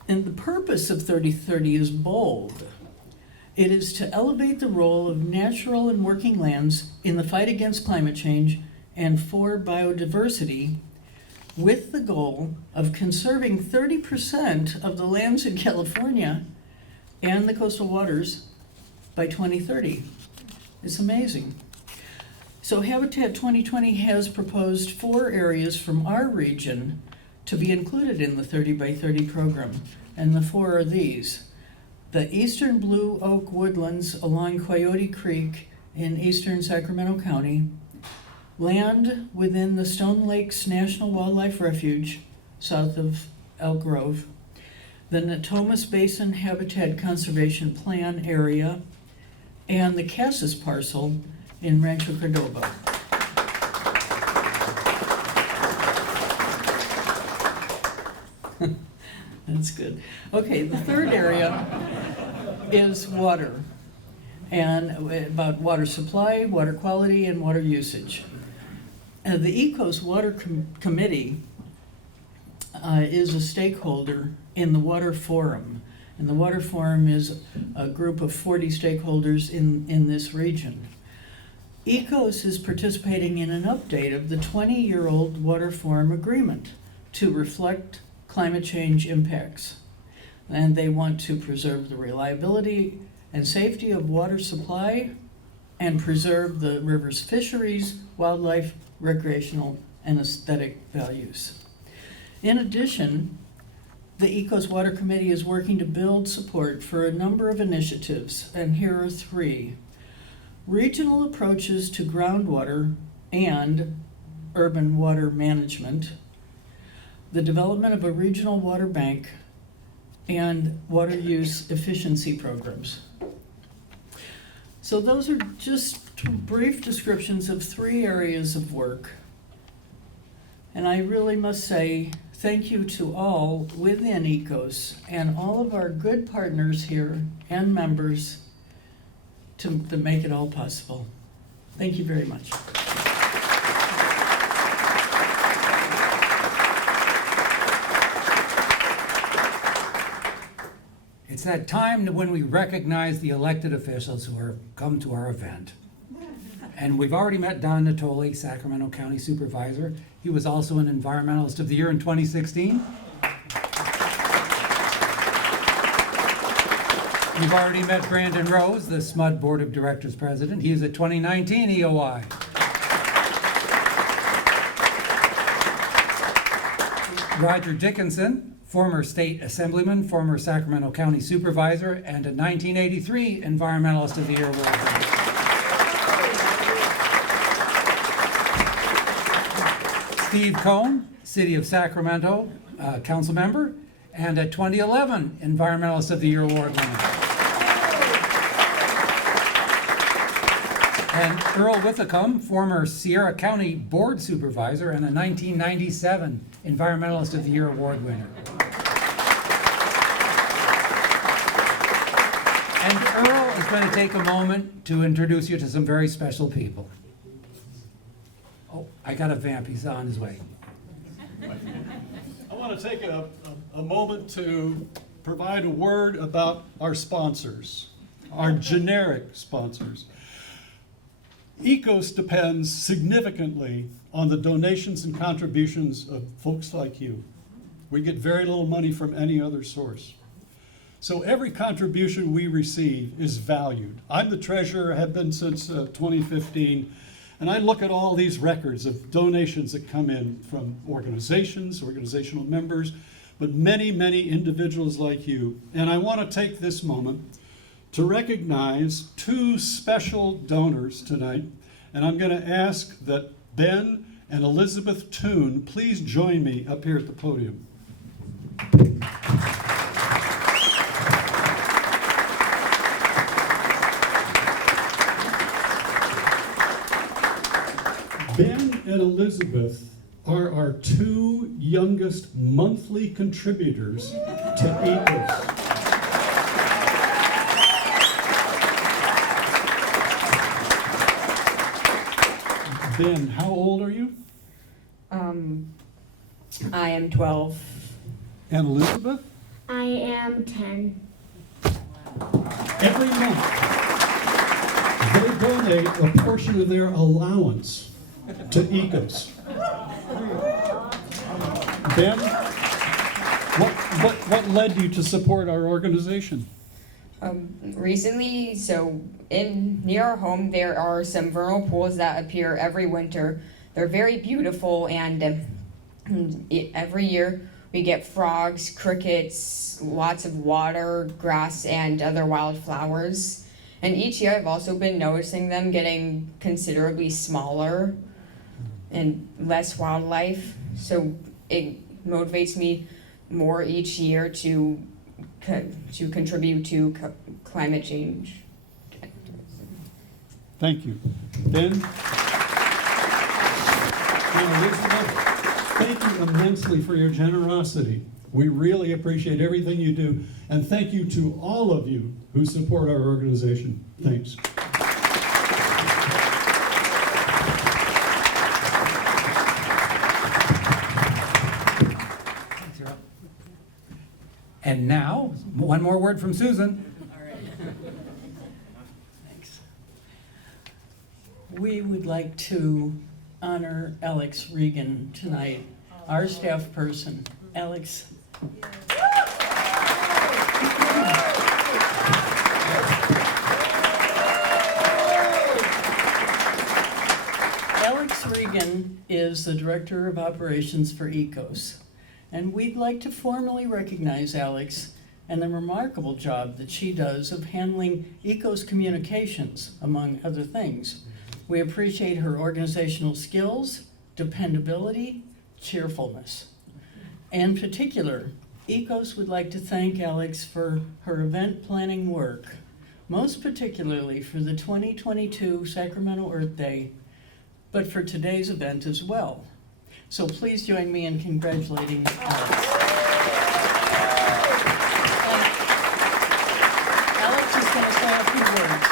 And the purpose of 3030 is bold. It is to elevate the role of natural and working lands in the fight against climate change and for biodiversity, with the goal of conserving 30% of the lands in California and the coastal waters by 2030. It's amazing. So Habitat 2020 has proposed 4 areas from our region to be included in the 30 by 30 program, and the 4 are these. The eastern blue oak woodlands along Coyote Creek in eastern Sacramento County, land within the Stone Lakes National Wildlife Refuge south of Elk Grove, the Natomas Basin Habitat Conservation Plan area, and the Cassis parcel in Rancho Cordova. That's good. Okay, the third area is water, and about water supply, water quality, and water usage. The ECOS Water Committee is a stakeholder in the Water Forum, and the Water Forum is a group of 40 stakeholders in this region. ECOS is participating in an update of the 20-year-old Water Forum agreement to reflect climate change impacts. And they want to preserve the reliability and safety of water supply and preserve the river's fisheries, wildlife, recreational, and aesthetic values. In addition, the ECOS Water Committee is working to build support for a number of initiatives, and here are 3. Regional approaches to groundwater and urban water management, the development of a regional water bank, and water use efficiency programs. So those are just brief descriptions of 3 areas of work. And I really must say thank you to all within ECOS and all of our good partners here and members to make it all possible. Thank you very much. It's that time when we recognize the elected officials who are come to our event. And we've already met Don Natoli, Sacramento County Supervisor. He was also an Environmentalist of the Year in 2016. You've already met Brandon Rose, the SMUD Board of Directors President. He is a 2019 EOI. Roger Dickinson, former state assemblyman, former Sacramento County Supervisor, and a 1983 Environmentalist of the Year award winner. Steve Cohn, City of Sacramento council member, and a 2011 Environmentalist of the Year award winner. And Earl Withacombe, former Sierra County Board Supervisor and a 1997 Environmentalist of the Year award winner. And Earl is going to take a moment to introduce you to some very special people. Oh, I got a vamp, he's on his way. I want to take a moment to provide a word about our sponsors, our generic sponsors. ECOS depends significantly on the donations and contributions of folks like you. We get very little money from any other source. So every contribution we receive is valued. I'm the treasurer, have been since 2015, and I look at all these records of donations that come in from organizations, organizational members, but many, many individuals like you. And I want to take this moment to recognize two special donors tonight. And I'm going to ask that Ben and Elizabeth Toon please join me up here at the podium. Ben and Elizabeth are our two youngest monthly contributors to ECOS. Ben, how old are you? I am 12. And Elizabeth? I am 10. Every month, they donate a portion of their allowance to ECOS. Ben, what led you to support our organization? Recently, so near our home, there are some vernal pools that appear every winter. They're very beautiful, and every year we get frogs, crickets, lots of water, grass, and other wildflowers. And each year I've also been noticing them getting considerably smaller and less wildlife. So it motivates me more each year to contribute to climate change. Thank you. Ben? And Elizabeth, thank you immensely for your generosity. We really appreciate everything you do. And thank you to all of you who support our organization. Thanks. And now, one more word from Susan. All right. Thanks. We would like to honor Alex Regan tonight, our staff person. Alex. Alex Regan is the Director of Operations for ECOS. And we'd like to formally recognize Alex and the remarkable job that she does of handling ECOS communications, among other things. We appreciate her organizational skills, dependability, cheerfulness. In particular, ECOS would like to thank Alex for her event planning work, most particularly for the 2022 Sacramento Earth Day, but for today's event as well. So please join me in congratulating Alex. Alex is going to say a few words.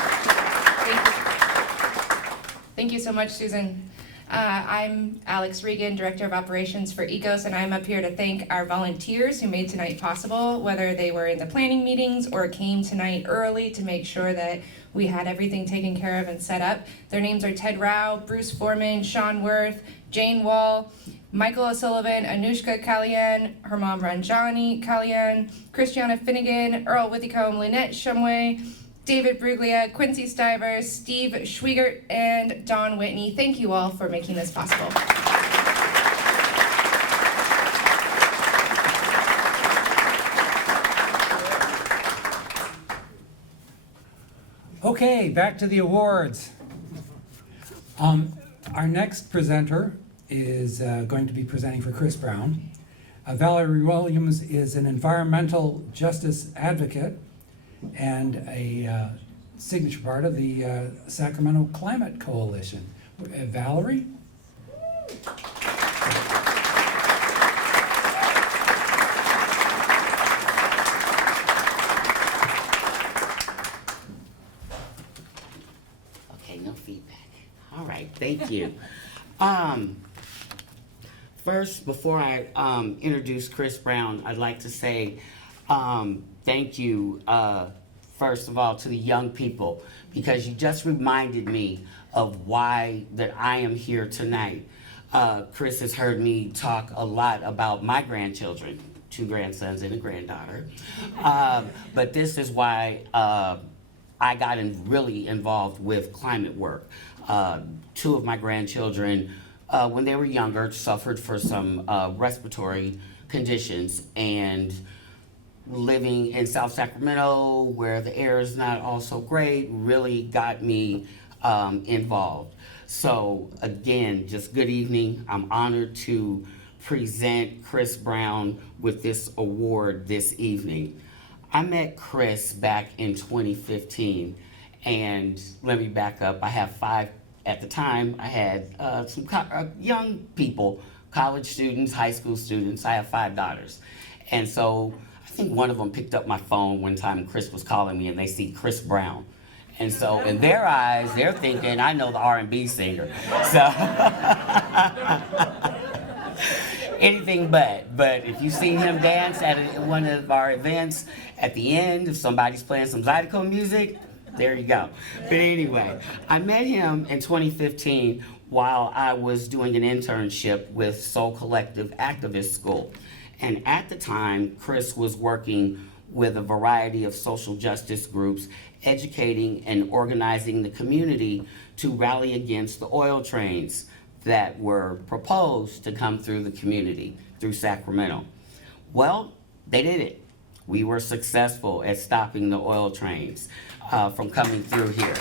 Thank you so much, Susan. I'm Alex Regan, Director of Operations for ECOS, and I'm up here to thank our volunteers who made tonight possible, whether they were in the planning meetings or came tonight early to make sure that we had everything taken care of and set up. Their names are Ted Rao, Bruce Foreman, Sean Worth, Jane Wall, Michael O'Sullivan, Anushka Kalyan, her mom Ranjani Kalyan, Christiana Finnegan, Earl Withicombe, Lynette Shumway, David Bruglia, Quincy Stivers, Steve Schwiegert, and Don Whitney. Thank you all for making this possible. Okay, back to the awards. Our next presenter is going to be presenting for Chris Brown. Valerie Williams is an environmental justice advocate and a signature part of the Sacramento Climate Coalition. Valerie? Okay, no feedback. All right, thank you. First, before I introduce Chris Brown, I'd like to say thank you, first of all, to the young people, because you just reminded me of why that I am here tonight. Chris has heard me talk a lot about my grandchildren, 2 grandsons and a granddaughter. But this is why I got really involved with climate work. 2 of my grandchildren, when they were younger, suffered for some respiratory conditions, and living in South Sacramento, where the air is not all so great, really got me involved. So again, just good evening. I'm honored to present Chris Brown with this award this evening. I met Chris back in 2015, and let me back up. I have five, at the time, I had some young people, college students, high school students. I have 5 daughters. And so I think one of them picked up my phone one time and Chris was calling me and they see Chris Brown. And so in their eyes, they're thinking, I know the R&B singer. So anything but if you've seen him dance at one of our events, at the end, if somebody's playing some Zydeco music, there you go. But anyway, I met him in 2015 while I was doing an internship with Soul Collective Activist School. And at the time, Chris was working with a variety of social justice groups, educating and organizing the community to rally against the oil trains that were proposed to come through the community, through Sacramento. Well, they did it. We were successful at stopping the oil trains from coming through here.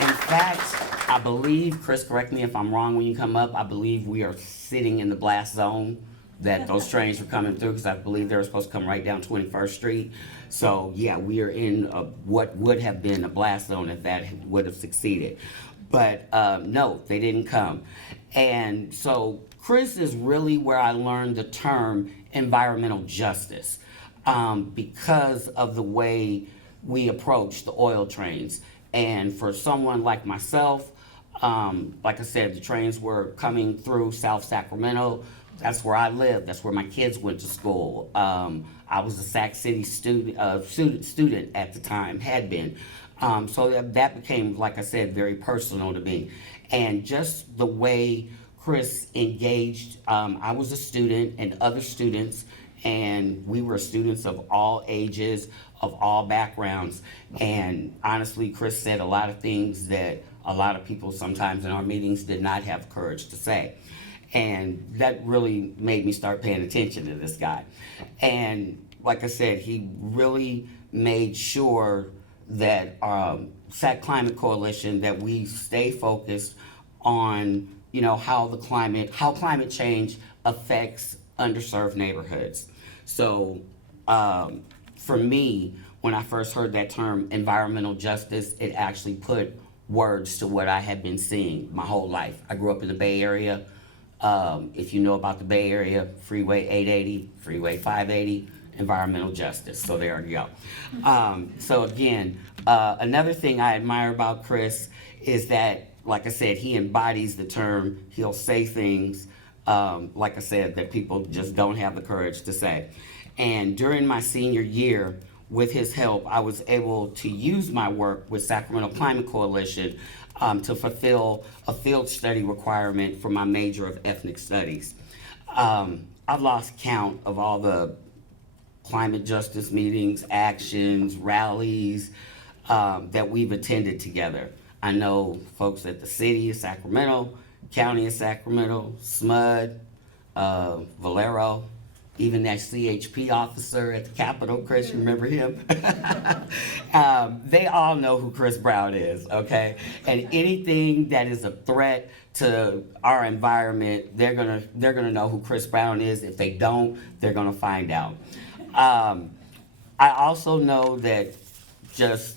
In fact, I believe, Chris, correct me if I'm wrong when you come up, I believe we are sitting in the blast zone that those trains were coming through, because I believe they were supposed to come right down 21st Street. So yeah, we are in what would have been a blast zone if that would have succeeded. But no, they didn't come. And so Chris is really where I learned the term environmental justice, because of the way we approach the oil trains. And for someone like myself, like I said, the trains were coming through South Sacramento. That's where I lived. That's where my kids went to school. I was a Sac City student at the time, had been. So that became, like I said, very personal to me. And just the way Chris engaged, I was a student and other students, and we were students of all ages, of all backgrounds. And honestly, Chris said a lot of things that a lot of people sometimes in our meetings did not have courage to say. And that really made me start paying attention to this guy. And like I said, he really made sure that SAC Climate Coalition, that we stay focused on, you know, how climate change affects underserved neighborhoods. So for me, when I first heard that term environmental justice, it actually put words to what I had been seeing my whole life. I grew up in the Bay Area. If you know about the Bay Area, Freeway 880, Freeway 580, environmental justice. So there you go. So again, another thing I admire about Chris is that, like I said, he embodies the term. He'll say things, like I said, that people just don't have the courage to say. And during my senior year, with his help, I was able to use my work with Sacramento Climate Coalition to fulfill a field study requirement for my major of ethnic studies. I've lost count of all the climate justice meetings, actions, rallies that we've attended together. I know folks at the city of Sacramento, county of Sacramento, SMUD, Valero, even that CHP officer at the Capitol, Chris, you remember him? They all know who Chris Brown is, okay? And anything that is a threat to our environment, they're gonna know who Chris Brown is. If they don't, they're gonna find out. I also know that just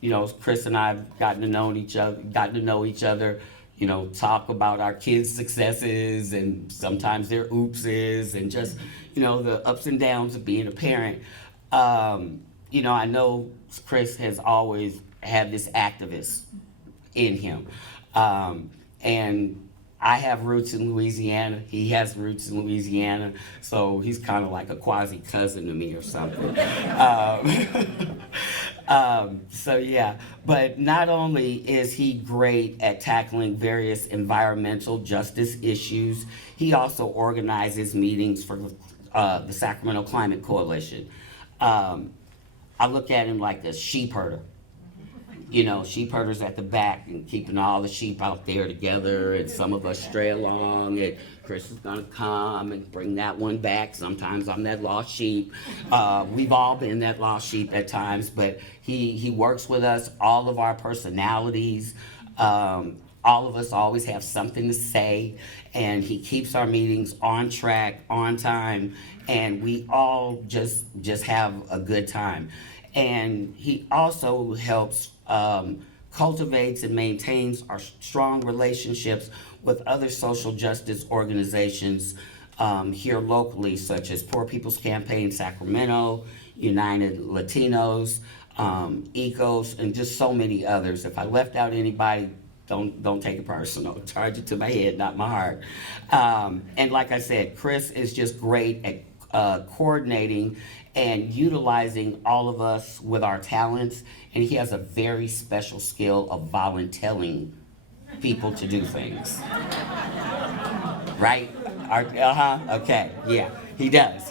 you know, Chris and I have gotten to know each other. You know, talk about our kids' successes and sometimes their oopses and just, you know, the ups and downs of being a parent. You know, I know Chris has always had this activist in him. And I have roots in Louisiana. He has roots in Louisiana. So he's kind of like a quasi-cousin to me or something. So yeah, but not only is he great at tackling various environmental justice issues, he also organizes meetings for the Sacramento Climate Coalition. I look at him like a sheep herder. You know, sheep herders at the back and keeping all the sheep out there together, and some of us stray along, and Chris is gonna come and bring that one back. Sometimes I'm that lost sheep. We've all been that lost sheep at times, but he works with us, all of our personalities. All of us always have something to say, and he keeps our meetings on track, on time, and we all just have a good time. And he also helps cultivates and maintains our strong relationships with other social justice organizations here locally, such as Poor People's Campaign Sacramento, United Latinos, ECOS, and just so many others. If I left out anybody, don't take it personal. Charge it to my head, not my heart. And like I said, Chris is just great at coordinating and utilizing all of us with our talents, and he has a very special skill of volunteering people to do things. Right? Okay, yeah, he does.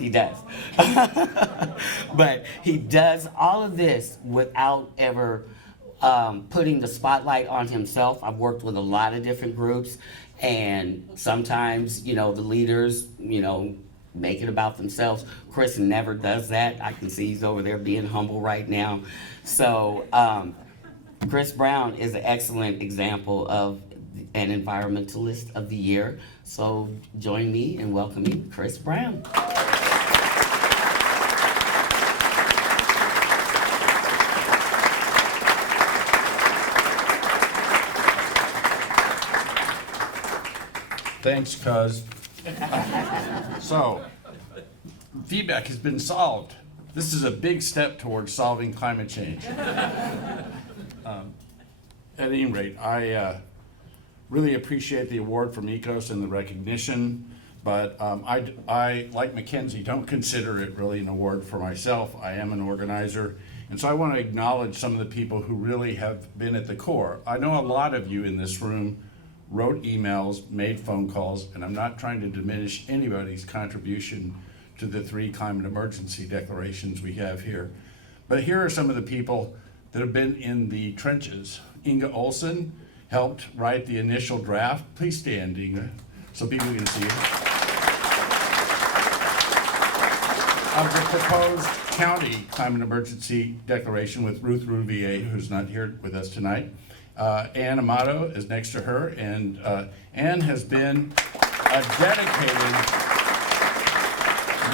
But he does all of this without ever putting the spotlight on himself. I've worked with a lot of different groups, and sometimes, the leaders, make it about themselves. Chris never does that. I can see he's over there being humble right now. So Chris Brown is an excellent example of an Environmentalist of the Year. So join me in welcoming Chris Brown. Thanks, cuz. So, feedback has been solved. This is a big step towards solving climate change. At any rate, I really appreciate the award from ECOS and the recognition, but I, like Mackenzie, don't consider it really an award for myself. I am an organizer, and so I want to acknowledge some of the people who really have been at the core. I know a lot of you in this room wrote emails, made phone calls, and I'm not trying to diminish anybody's contribution to the 3 climate emergency declarations we have here. But here are some of the people that have been in the trenches. Inga Olson helped write the initial draft. Please stand, Inga, so people can see it. Of the proposed county climate emergency declaration with Ruth Rouvier, who's not here with us tonight. Ann Amato is next to her, and Ann has been a dedicated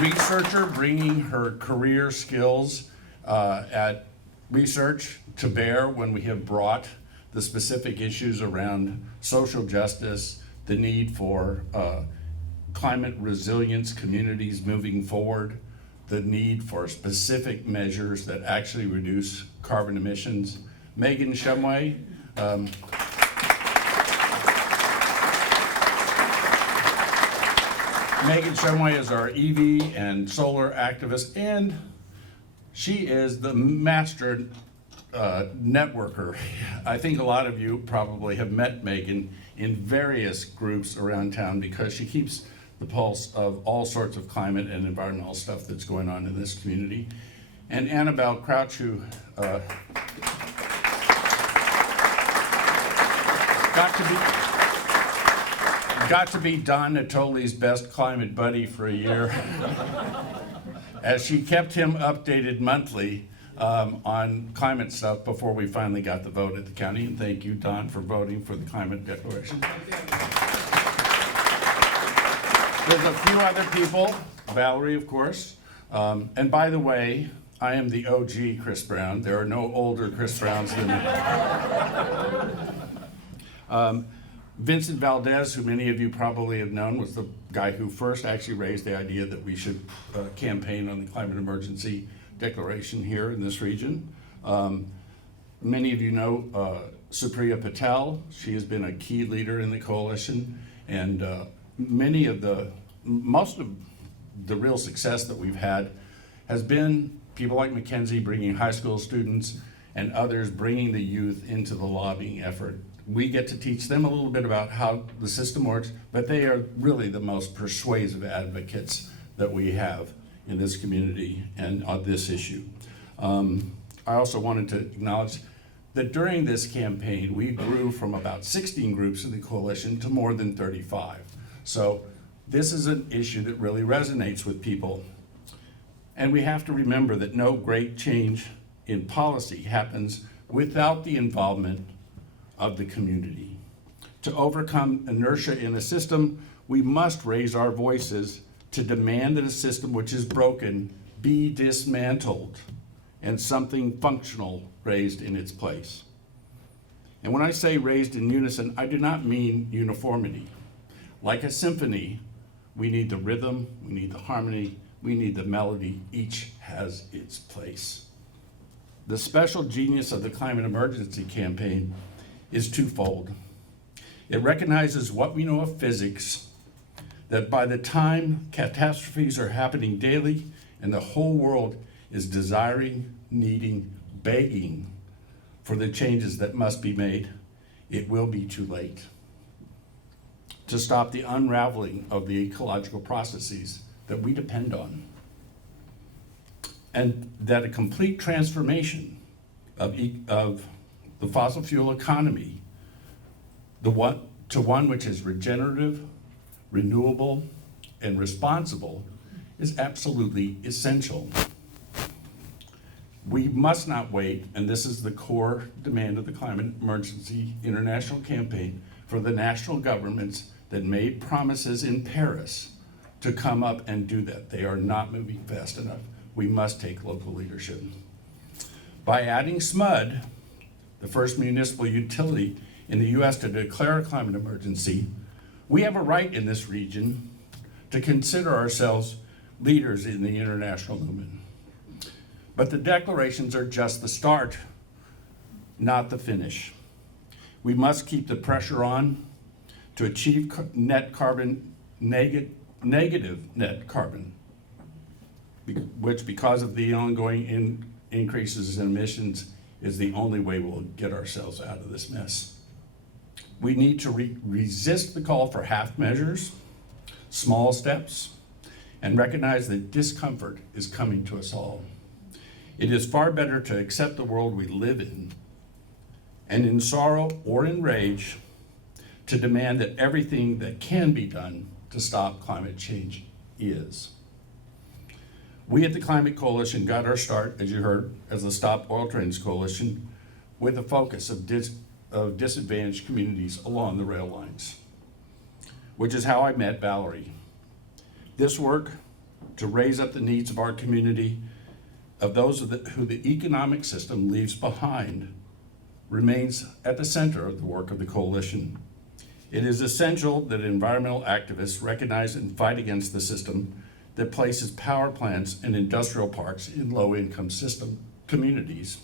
researcher, bringing her career skills at research to bear when we have brought the specific issues around social justice, the need for climate resilience communities moving forward, the need for specific measures that actually reduce carbon emissions. Megan Shumway, Megan Shumway is our EV and solar activist, and she is the master networker. I think a lot of you probably have met Megan in various groups around town because she keeps the pulse of all sorts of climate and environmental stuff that's going on in this community. And Annabelle Crouch, who got to be Don Natoli's best climate buddy for a year, as she kept him updated monthly on climate stuff before we finally got the vote at the county. And thank you, Don, for voting for the climate declaration. There's a few other people, Valerie, of course. And by the way, I am the OG Chris Brown. There are no older Chris Browns than me. Vincent Valdez, who many of you probably have known, was the guy who first actually raised the idea that we should campaign on the climate emergency declaration here in this region. Many of you know Supriya Patel. She has been a key leader in the coalition, and most of the real success that we've had has been people like Mackenzie bringing high school students and others bringing the youth into the lobbying effort. We get to teach them a little bit about how the system works, but they are really the most persuasive advocates that we have in this community and on this issue. I also wanted to acknowledge that during this campaign, we grew from about 16 groups in the coalition to more than 35. So This is an issue that really resonates with people. And we have to remember that no great change in policy happens without the involvement of the community. To overcome inertia in a system, we must raise our voices to demand that a system which is broken be dismantled and something functional raised in its place. And when I say raised in unison, I do not mean uniformity. Like a symphony, we need the rhythm, we need the harmony, we need the melody. Each has its place. The special genius of the climate emergency campaign is twofold. It recognizes what we know of physics, that by the time catastrophes are happening daily and the whole world is desiring, needing, begging for the changes that must be made, it will be too late to stop the unraveling of the ecological processes that we depend on. And that a complete transformation of the fossil fuel economy to one which is regenerative, renewable, and responsible is absolutely essential. We must not wait, and this is the core demand of the Climate Emergency International Campaign, for the national governments that made promises in Paris to come up and do that. They are not moving fast enough. We must take local leadership. By adding SMUD, the first municipal utility in the US to declare a climate emergency, we have a right in this region to consider ourselves leaders in the international movement. But the declarations are just the start, not the finish. We must keep the pressure on to achieve negative net carbon, which, because of the ongoing increases in emissions, is the only way we'll get ourselves out of this mess. We need to resist the call for half measures, small steps, and recognize that discomfort is coming to us all. It is far better to accept the world we live in, and in sorrow or in rage, to demand that everything that can be done to stop climate change is. We at the Climate Coalition got our start, as you heard, as the Stop Oil Trains Coalition, with a focus of disadvantaged communities along the rail lines, which is how I met Valerie. This work to raise up the needs of our community, of those who the economic system leaves behind, remains at the center of the work of the coalition. It is essential that environmental activists recognize and fight against the system that places power plants and industrial parks in low-income system communities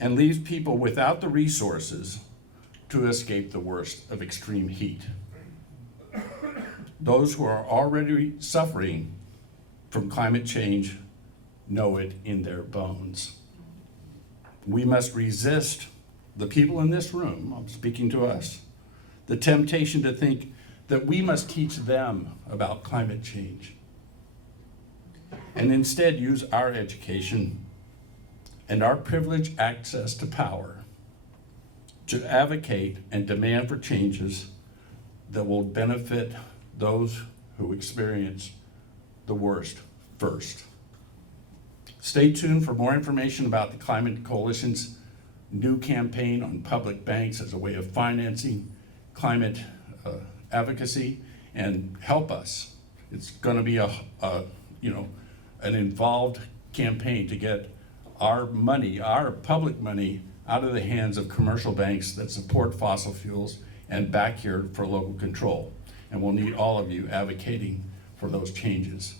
and leaves people without the resources to escape the worst of extreme heat. Those who are already suffering from climate change know it in their bones. We must resist, the people in this room, I'm speaking to us, the temptation to think that we must teach them about climate change, and instead use our education and our privileged access to power to advocate and demand for changes that will benefit those who experience the worst first. Stay tuned for more information about the Climate Coalition's new campaign on public banks as a way of financing climate advocacy, and help us. It's going to be an involved campaign to get our money, our public money, out of the hands of commercial banks that support fossil fuels and back here for local control. And we'll need all of you advocating for those changes.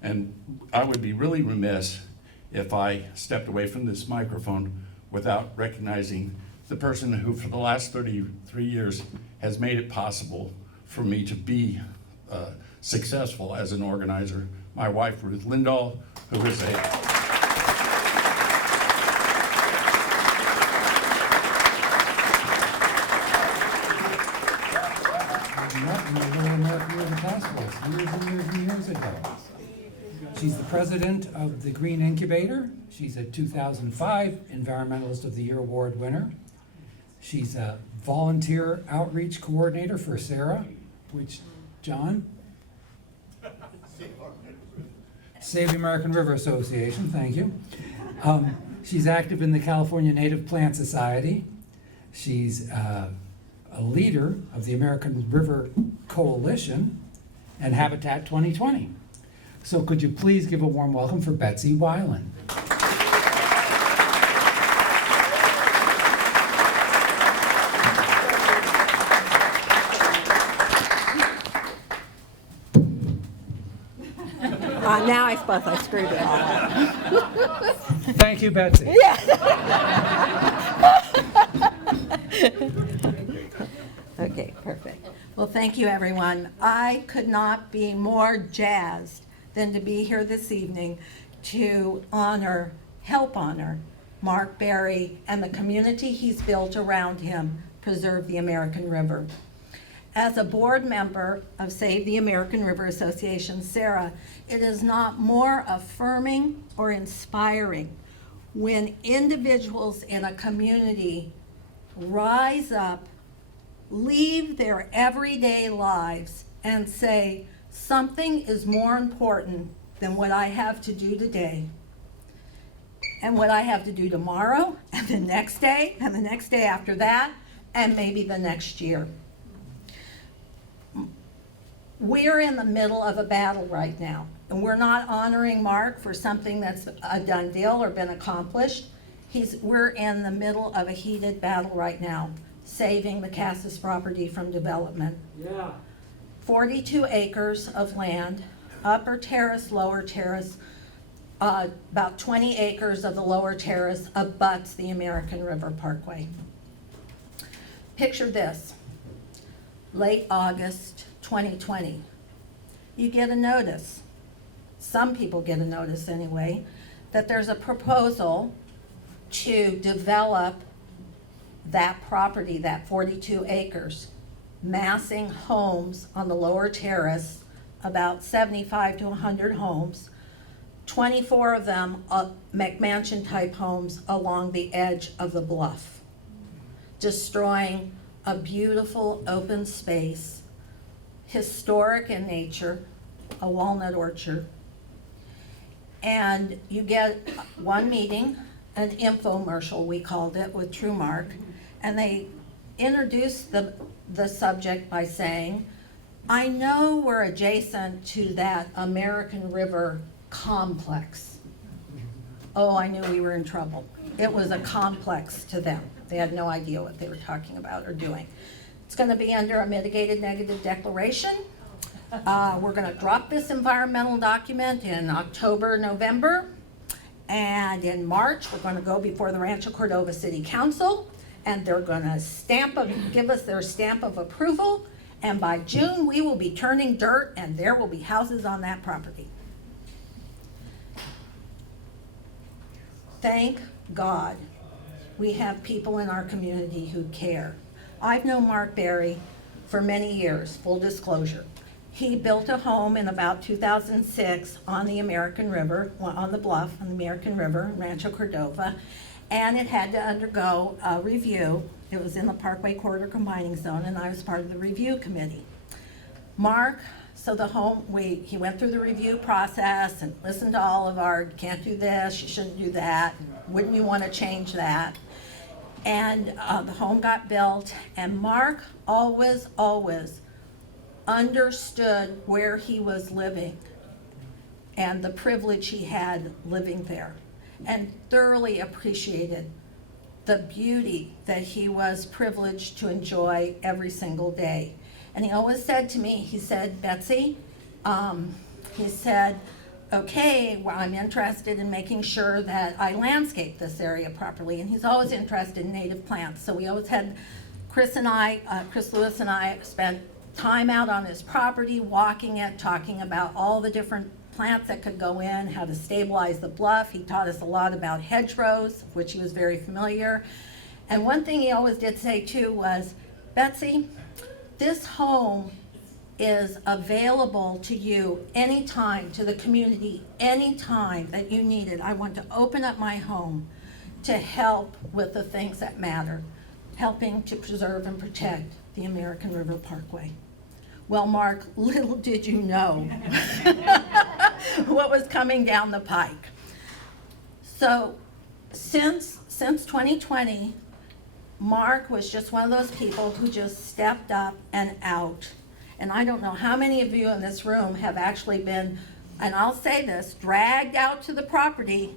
And I would be really remiss if I stepped away from this microphone without recognizing the person who for the last 33 years has made it possible for me to be successful as an organizer. My wife, Ruth Lindahl, who is years and years ago. She's the president of the Green Incubator. She's a 2005 Environmentalist of the Year award winner. She's a volunteer outreach coordinator for SARA, which John? Save the American River Association, thank you. She's active in the California Native Plant Society. She's a leader of the American River Coalition and Habitat 2020. So could you please give a warm welcome for Betsy Weiland. Now I suppose I screwed it all up. Thank you, Betsy. Okay, perfect. Well, thank you, everyone. I could not be more jazzed than to be here this evening to help honor Mark Berry and the community he's built around him preserve the American River. As a board member of Save the American River Association, Sarah, it is not more affirming or inspiring when individuals in a community rise up, leave their everyday lives, and say, something is more important than what I have to do today, and what I have to do tomorrow, and the next day, and the next day after that, and maybe the next year. We're in the middle of a battle right now, and we're not honoring Mark for something that's a done deal or been accomplished. We're in the middle of a heated battle right now, saving the Cassis property from development. Yeah. 42 acres of land, upper terrace, lower terrace, about 20 acres of the lower terrace abuts the American River Parkway. Picture this, late August 2020. You get a notice, some people get a notice anyway, that there's a proposal to develop that property, that 42 acres, massing homes on the lower terrace, about 75 to 100 homes, 24 of them McMansion type homes along the edge of the bluff, destroying a beautiful open space, historic in nature, a walnut orchard. And you get one meeting, an infomercial we called it, with TrueMark, and they introduced the subject by saying, I know we're adjacent to that American River complex. Oh, I knew we were in trouble. It was a complex to them. They had no idea what they were talking about or doing. It's going to be under a mitigated negative declaration. We're going to drop this environmental document in October, November, and in March we're going to go before the Rancho Cordova City Council, and they're going to give us their stamp of approval, and by June we will be turning dirt and there will be houses on that property. Thank God we have people in our community who care. I've known Mark Berry for many years, full disclosure. He built a home in about 2006 on the American River, on the bluff on the American River, Rancho Cordova, and it had to undergo a review. It was in the Parkway Corridor Combining Zone, and I was part of the review committee. Mark, so the home, he went through the review process and listened to all of our, you can't do this, you shouldn't do that, wouldn't you want to change that? And the home got built, and Mark always understood where he was living and the privilege he had living there, and thoroughly appreciated the beauty that he was privileged to enjoy every single day. And he always said to me, he said, Betsy, he said, okay, well, I'm interested in making sure that I landscape this area properly. And he's always interested in native plants. So we always had, Chris Lewis and I spent time out on his property, walking it, talking about all the different plants that could go in, how to stabilize the bluff. He taught us a lot about hedgerows, of which he was very familiar. And one thing he always did say too was, Betsy, this home is available to you anytime, to the community, anytime that you need it. I want to open up my home to help with the things that matter, helping to preserve and protect the American River Parkway. Well, Mark, little did you know what was coming down the pike. So since 2020, Mark was just one of those people who just stepped up and out. And I don't know how many of you in this room have actually been, and I'll say this, dragged out to the property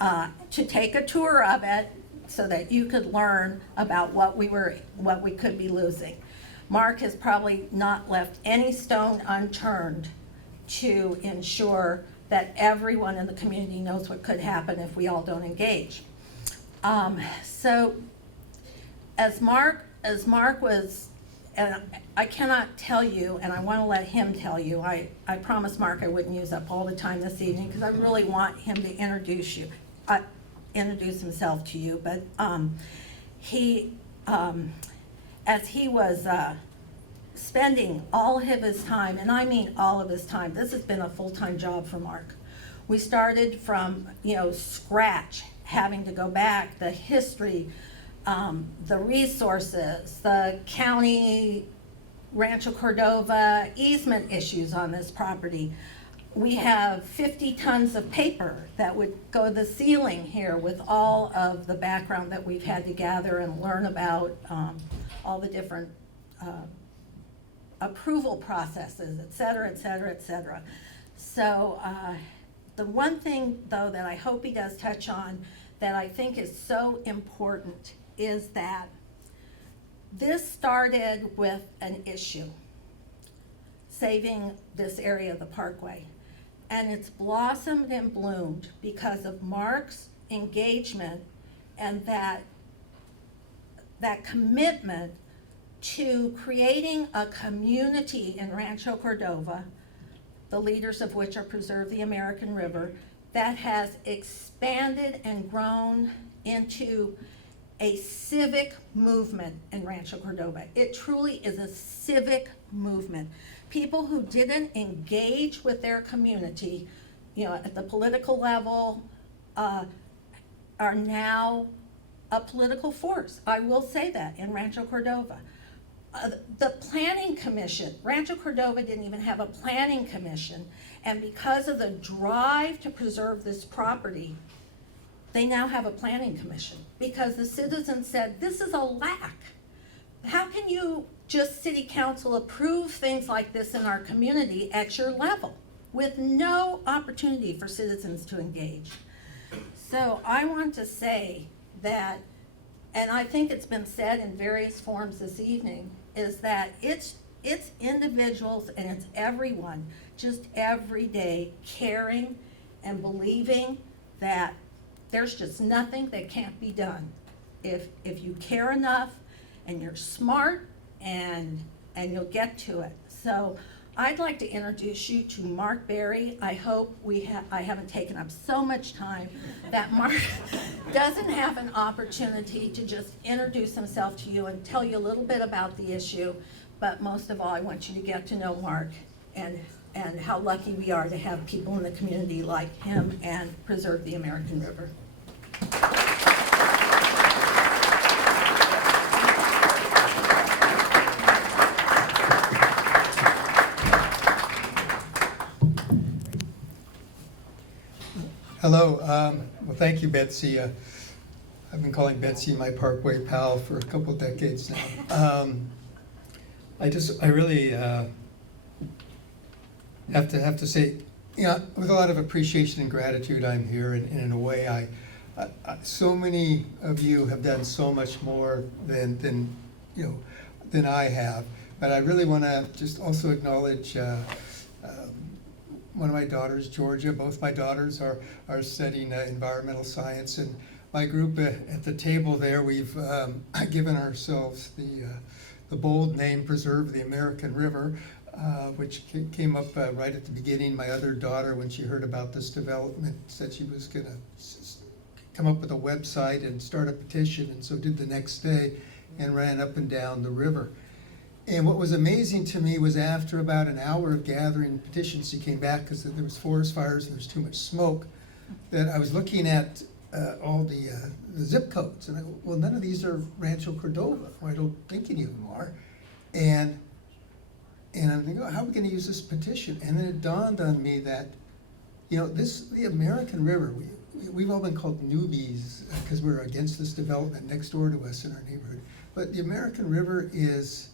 to take a tour of it so that you could learn about what we could be losing. Mark has probably not left any stone unturned to ensure that everyone in the community knows what could happen if we all don't engage. So as Mark was, and I cannot tell you, and I want to let him tell you, I promised Mark I wouldn't use up all the time this evening because I really want him to introduce himself to you, but he, as he was spending all of his time, and I mean all of his time, this has been a full-time job for Mark. We started from, scratch, having to go back, the history, the resources, the county, Rancho Cordova easement issues on this property. We have 50 tons of paper that would go to the ceiling here with all of the background that we've had to gather and learn about all the different approval processes, et cetera, et cetera, et cetera. So the one thing, though, that I hope he does touch on that I think is so important is that this started with an issue, saving this area of the parkway. And it's blossomed and bloomed because of Mark's engagement and that commitment to creating a community in Rancho Cordova, the leaders of which are Preserve the American River, that has expanded and grown into a civic movement in Rancho Cordova. It truly is a civic movement. People who didn't engage with their community, at the political level, are now a political force. I will say that in Rancho Cordova. The planning commission, Rancho Cordova didn't even have a planning commission, and because of the drive to preserve this property, they now have a planning commission because the citizens said, this is a lack. How can you just city council approve things like this in our community at your level with no opportunity for citizens to engage? So I want to say that, and I think it's been said in various forms this evening, is that it's individuals and it's everyone just every day caring and believing that there's just nothing that can't be done. If you care enough and you're smart and you'll get to it. So I'd like to introduce you to Mark Berry. I hope I haven't taken up so much time that Mark doesn't have an opportunity to just introduce himself to you and tell you a little bit about the issue. But most of all, I want you to get to know Mark and how lucky we are to have people in the community like him and Preserve the American River. Hello. Well, thank you, Betsy. I've been calling Betsy my Parkway pal for a couple decades now. I really have to say, with a lot of appreciation and gratitude, I'm here, and in a way, so many of you have done so much more than I have. But I really want to just also acknowledge one of my daughters, Georgia. Both my daughters are studying environmental science, and my group at the table there, we've given ourselves the bold name Preserve the American River, which came up right at the beginning. My other daughter, when she heard about this development, said she was going to come up with a website and start a petition, and so did the next day and ran up and down the river. And what was amazing to me was after about an hour of gathering petitions, she came back because there was forest fires and there was too much smoke, that I was looking at all the zip codes, and I go, well, none of these are Rancho Cordova. Well, I don't think any of them are. And And I'm thinking, oh, how are we gonna use this petition? And then it dawned on me that, you know, the American River, we've all been called newbies because we're against this development next door to us in our neighborhood. But the American River is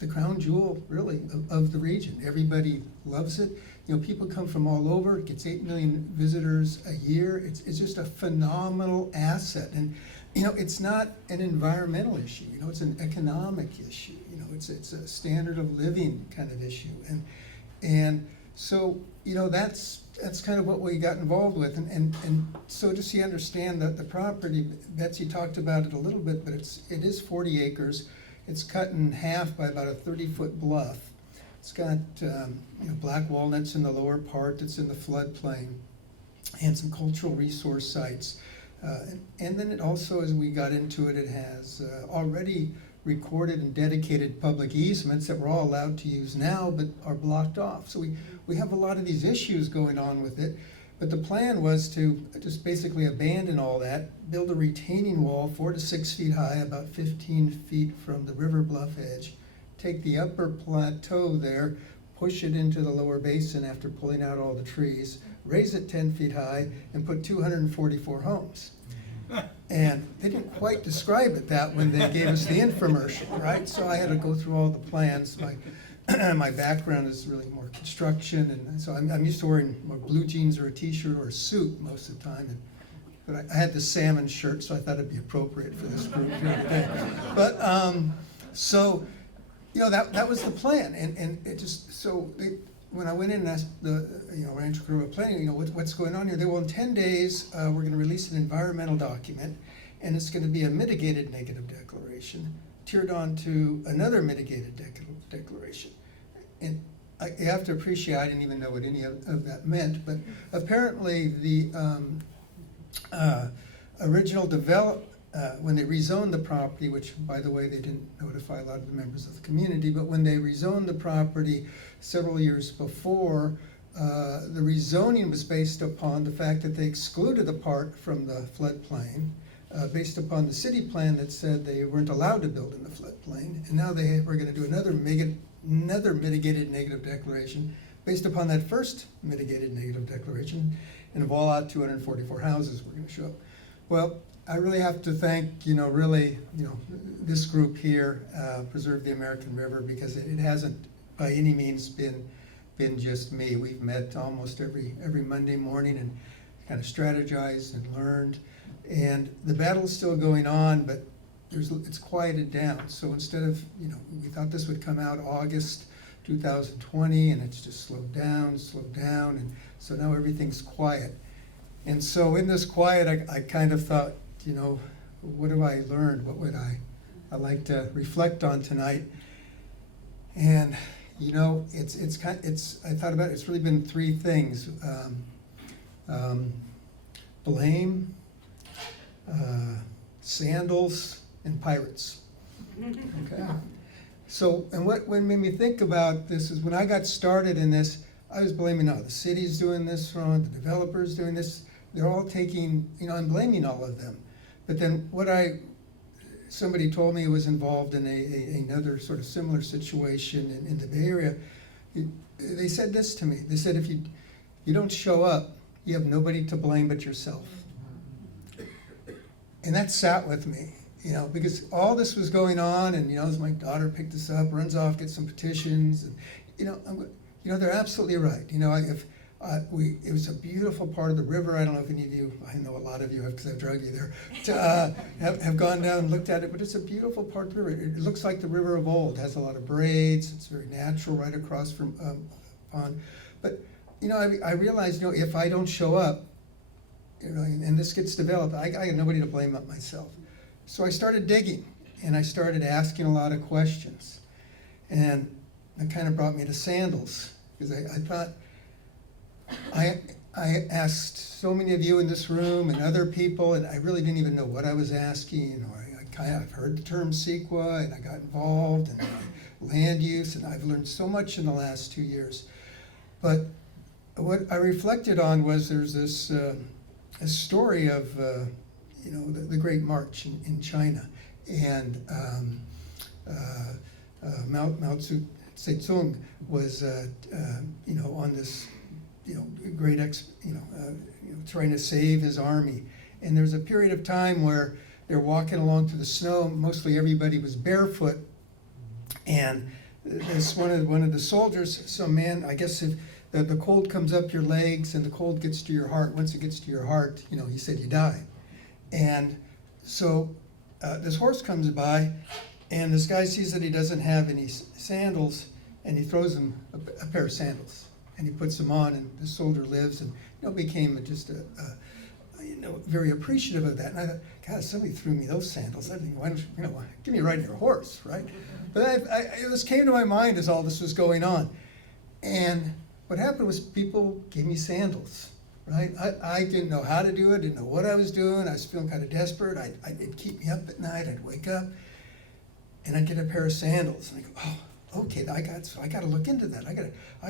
the crown jewel, really, of the region. Everybody loves it. You know, people come from all over. It gets 8 million visitors a year. It's just a phenomenal asset. And, you know, it's not an environmental issue. You know, it's an economic issue. You know, it's a standard of living kind of issue. And so, you know, that's kind of what we got involved with. And so just so you understand that the property, Betsy talked about it a little bit, but it is 40 acres. It's cut in half by about a 30-foot bluff. It's got you know, black walnuts in the lower part that's in the floodplain, and some cultural resource sites. And then it also, as we got into it, it has already recorded and dedicated public easements that we're all allowed to use now, but are blocked off. So we have a lot of these issues going on with it. But the plan was to just basically abandon all that, build a retaining wall 4 to 6 feet high, about 15 feet from the river bluff edge, take the upper plateau there, push it into the lower basin after pulling out all the trees, raise it 10 feet high, and put 244 homes. And they didn't quite describe it that when they gave us the infomercial, right? So I had to go through all the plans. My background is really more construction, and so I'm used to wearing more blue jeans or a t-shirt or a suit most of the time. But I had the salmon shirt, so I thought it'd be appropriate for this group here today. But so, you know, that was the plan, and it just so when I went in and asked the Rancho Cordova Planning, you know, what's going on here? They, well, in 10 days we're going to release an environmental document, and it's going to be a mitigated negative declaration tiered on to another mitigated declaration. And you have to appreciate, I didn't even know what any of that meant, but apparently the original when they rezoned the property, which, by the way, they didn't notify a lot of the members of the community, but when they rezoned the property several years before, the rezoning was based upon the fact that they excluded a part from the floodplain, based upon the city plan that said they weren't allowed to build in the floodplain. And now they were going to do another mitigated negative declaration based upon that first mitigated negative declaration, and voila, 244 houses were going to show up. Well, I really have to thank, this group here, Preserve the American River, because it hasn't by any means been just me. We've met almost every Monday morning and kind of strategized and learned. And the battle is still going on, but it's quieted down. So instead of, we thought this would come out August 2020, and it's just slowed down, and so now everything's quiet. And so in this quiet, I kind of thought, what have I learned? What would I like to reflect on tonight? And I thought about it. It's really been three things: blame, sandals, and pirates. Okay. So, and what made me think about this is when I got started in this, I was blaming, the city's doing this wrong, the developers doing this. They're all taking, I'm blaming all of them. But then somebody told me who was involved in another sort of similar situation in the Bay Area. They said this to me. They said, if you don't show up, you have nobody to blame but yourself. And that sat with me, because all this was going on, and as my daughter picked this up, runs off, gets some petitions, and they're absolutely right. It was a beautiful part of the river. I don't know if any of you, I know a lot of you have, because I've dragged you there, have gone down and looked at it, but it's a beautiful part of the river. It looks like the river of old. It has a lot of braids. It's very natural right across from pond. But, I realized, if I don't show up, and this gets developed, I got nobody to blame but myself. So I started digging, and I started asking a lot of questions. And that kind of brought me to sandals, because I thought, I asked so many of you in this room and other people, and I really didn't even know what I was asking. I've heard the term CEQA, and I got involved, and land use, and I've learned so much in the last 2 years. But what I reflected on was there's this a story of the Great March in China, and Mao Zedong was, on this, great trying to save his army. And there's a period of time where they're walking along through the snow. Mostly everybody was barefoot, and this one of the soldiers, some man, I guess if the cold comes up your legs and the cold gets to your heart, once it gets to your heart, he said you die. And so this horse comes by, and this guy sees that he doesn't have any sandals, and he throws him a pair of sandals, and he puts them on, and the soldier lives, and became just very appreciative of that. And I thought, God, if somebody threw me those sandals, I think, why don't you, give me a ride on your horse, right? But this came to my mind as all this was going on. And what happened was people gave me sandals, right? I didn't know how to do it, didn't know what I was doing. I was feeling kind of desperate. It'd keep me up at night. I'd wake up, and I'd get a pair of sandals, and I go, oh, okay, I got to look into that. I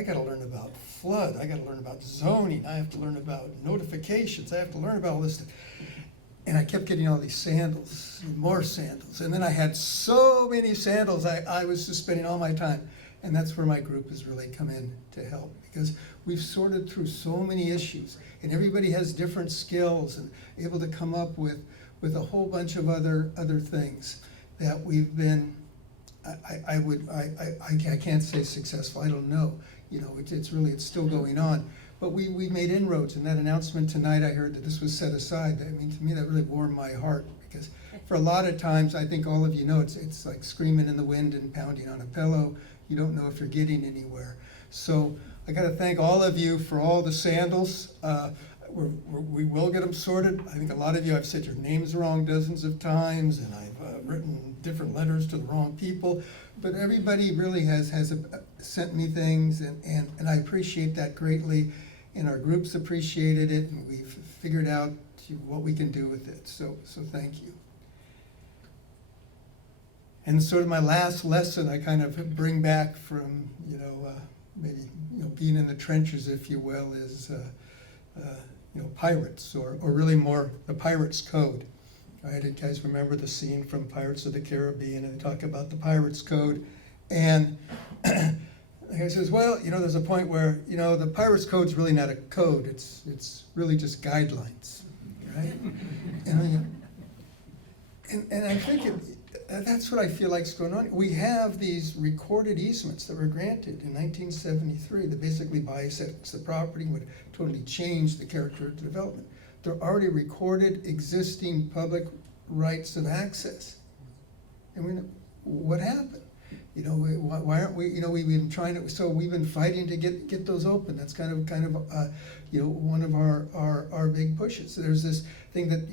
got to learn about flood. I got to learn about zoning. I have to learn about notifications. I have to learn about all this stuff. And I kept getting all these sandals and more sandals. And then I had so many sandals, I was just spending all my time. And that's where my group has really come in to help, because we've sorted through so many issues, and everybody has different skills and able to come up with a whole bunch of other things that we've been, I can't say successful, I don't know. It's still going on. But we made inroads, and that announcement tonight, I heard that this was set aside. I mean, to me, that really warmed my heart, because for a lot of times, I think all of you know, it's like screaming in the wind and pounding on a pillow. You don't know if you're getting anywhere. So I got to thank all of you for all the sandals. We will get them sorted. I think a lot of you, I've said your names wrong dozens of times, and I've written different letters to the wrong people. But everybody really has sent me things, and I appreciate that greatly. And our groups appreciated it, and we've figured out what we can do with it. So thank you. And sort of my last lesson I kind of bring back from, maybe, being in the trenches, if you will, is, pirates, or really more the Pirates Code. Right? You guys remember the scene from Pirates of the Caribbean, and they talk about the Pirates Code. And the guy says, well, there's a point where, the Pirates Code's really not a code, it's really just guidelines, right? And I think that's what I feel like is going on. We have these recorded easements that were granted in 1973 that basically bisects the property, would totally change the character of the development. They're already recorded existing public rights of access. And what happened? Why aren't we? We've been trying to. So we've been fighting to get those open. That's kind of one of our big pushes. So there's this thing that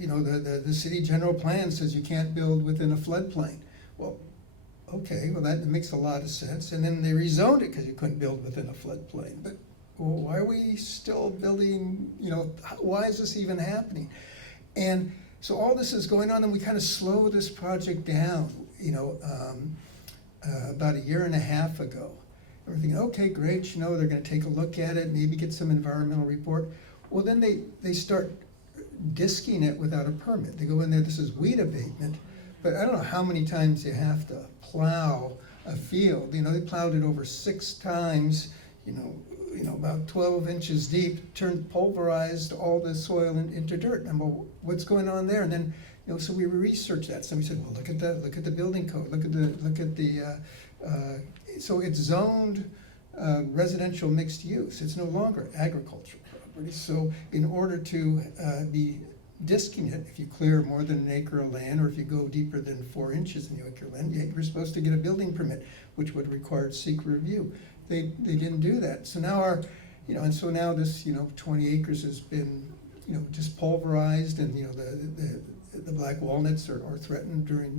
the city general plan says you can't build within a floodplain. Well, okay, well that makes a lot of sense. And then they rezoned it because you couldn't build within a floodplain. But why are we still building? Why is this even happening? And so all this is going on, and we kind of slow this project down. About a year and a half ago. And we're thinking, okay, great, they're going to take a look at it, maybe get some environmental report. Well, then they start disking it without a permit. They go in there, this is weed abatement, but I don't know how many times you have to plow a field. They plowed it over 6 times, about 12 inches deep, pulverized all the soil into dirt. And well, what's going on there? And then so we researched that. Somebody said, well, look at the building code, look at the so it's zoned residential mixed use. It's no longer agricultural property. So in order to be disking it, if you clear more than an acre of land, or if you go deeper than 4 inches in the acre of land, you're supposed to get a building permit, which would require secret review. They didn't do that. So now and so now this 20 acres has been just pulverized, and the black walnuts are threatened during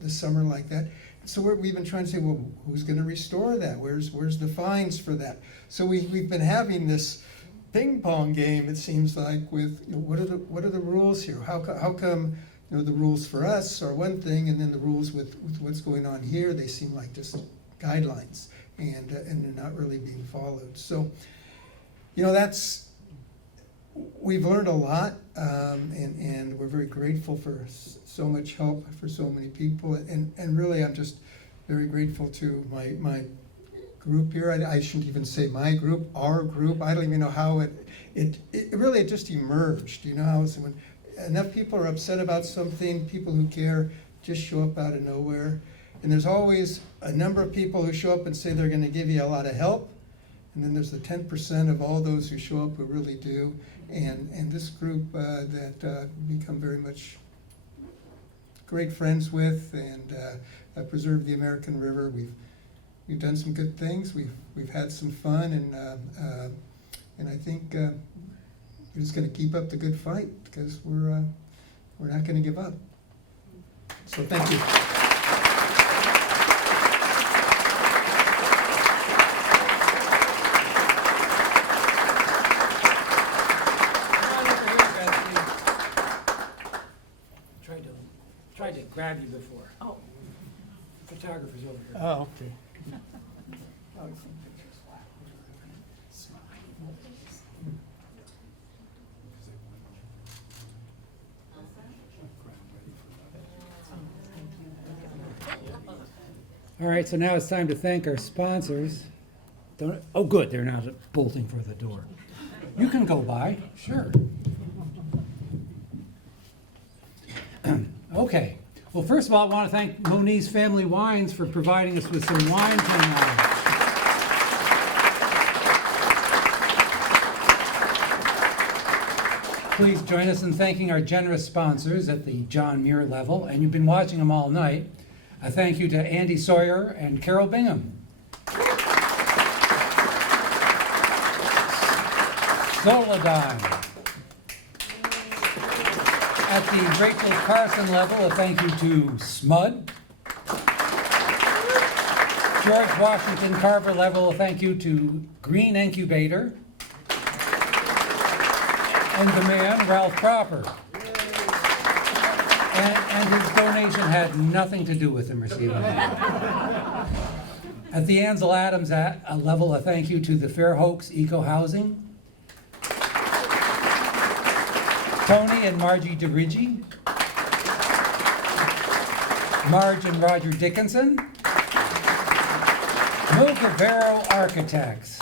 the summer like that. So we've been trying to say, well, who's going to restore that? Where's the fines for that? So we've been having this ping pong game, it seems like, with what are the rules here? How come the rules for us are one thing, and then the rules with what's going on here, they seem like just guidelines, and they're not really being followed. So we've learned a lot, and we're very grateful for so much help for so many people. And really, I'm just very grateful to my group here. I shouldn't even say my group, our group. I don't even know how it really just emerged. You know, how when enough people are upset about something, people who care just show up out of nowhere. And there's always a number of people who show up and say they're going to give you a lot of help. And then there's the 10% of all those who show up who really do. And this group that become very much great friends with and preserve the American River. We've done some good things. We've had some fun, and I think we're just going to keep up the good fight because we're not going to give up. So thank you. Tried to grab you before. Oh. Photographer's over here. Oh, okay. All right, so now it's time to thank our sponsors. Oh, good, they're not bolting for the door. You can go by, sure. Okay, well, first of all, I want to thank Moniz Family Wines for providing us with some wine tonight. Please join us in thanking our generous sponsors at the John Muir level, and you've been watching them all night. A thank you to Andy Sawyer and Carol Bingham. Solodyne. At the Rachel Carson level, a thank you to SMUD. George Washington Carver level, a thank you to Green Incubator. And the man, Ralph Cropper. And his donation had nothing to do with him receiving it. At the Ansel Adams level, a thank you to the Fairhoaks Eco Housing. Tony and Margie DeRigi, Marge and Roger Dickinson, Milgavero Architects,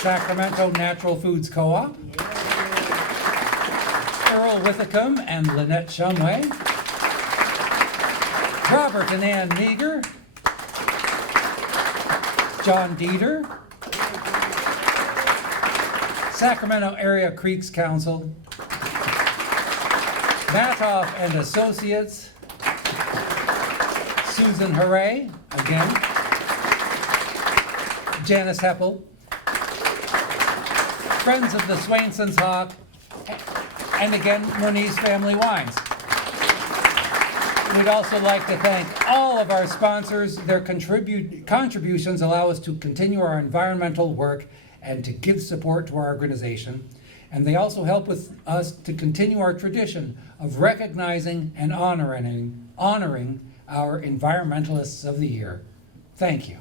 Sacramento Natural Foods Co-op, Earl Withicum and Lynette Shumway, Robert and Ann Meager, John Dieter, Sacramento Area Creeks Council, Matoff and Associates, Susan Hooray, again, Janice Heppel, Friends of the Swainson's Hawk, and again, Moniz Family Wines. We'd also like to thank all of our sponsors. Their contributions allow us to continue our environmental work and to give support to our organization. And they also help with us to continue our tradition of recognizing and honoring our Environmentalists of the Year. Thank you.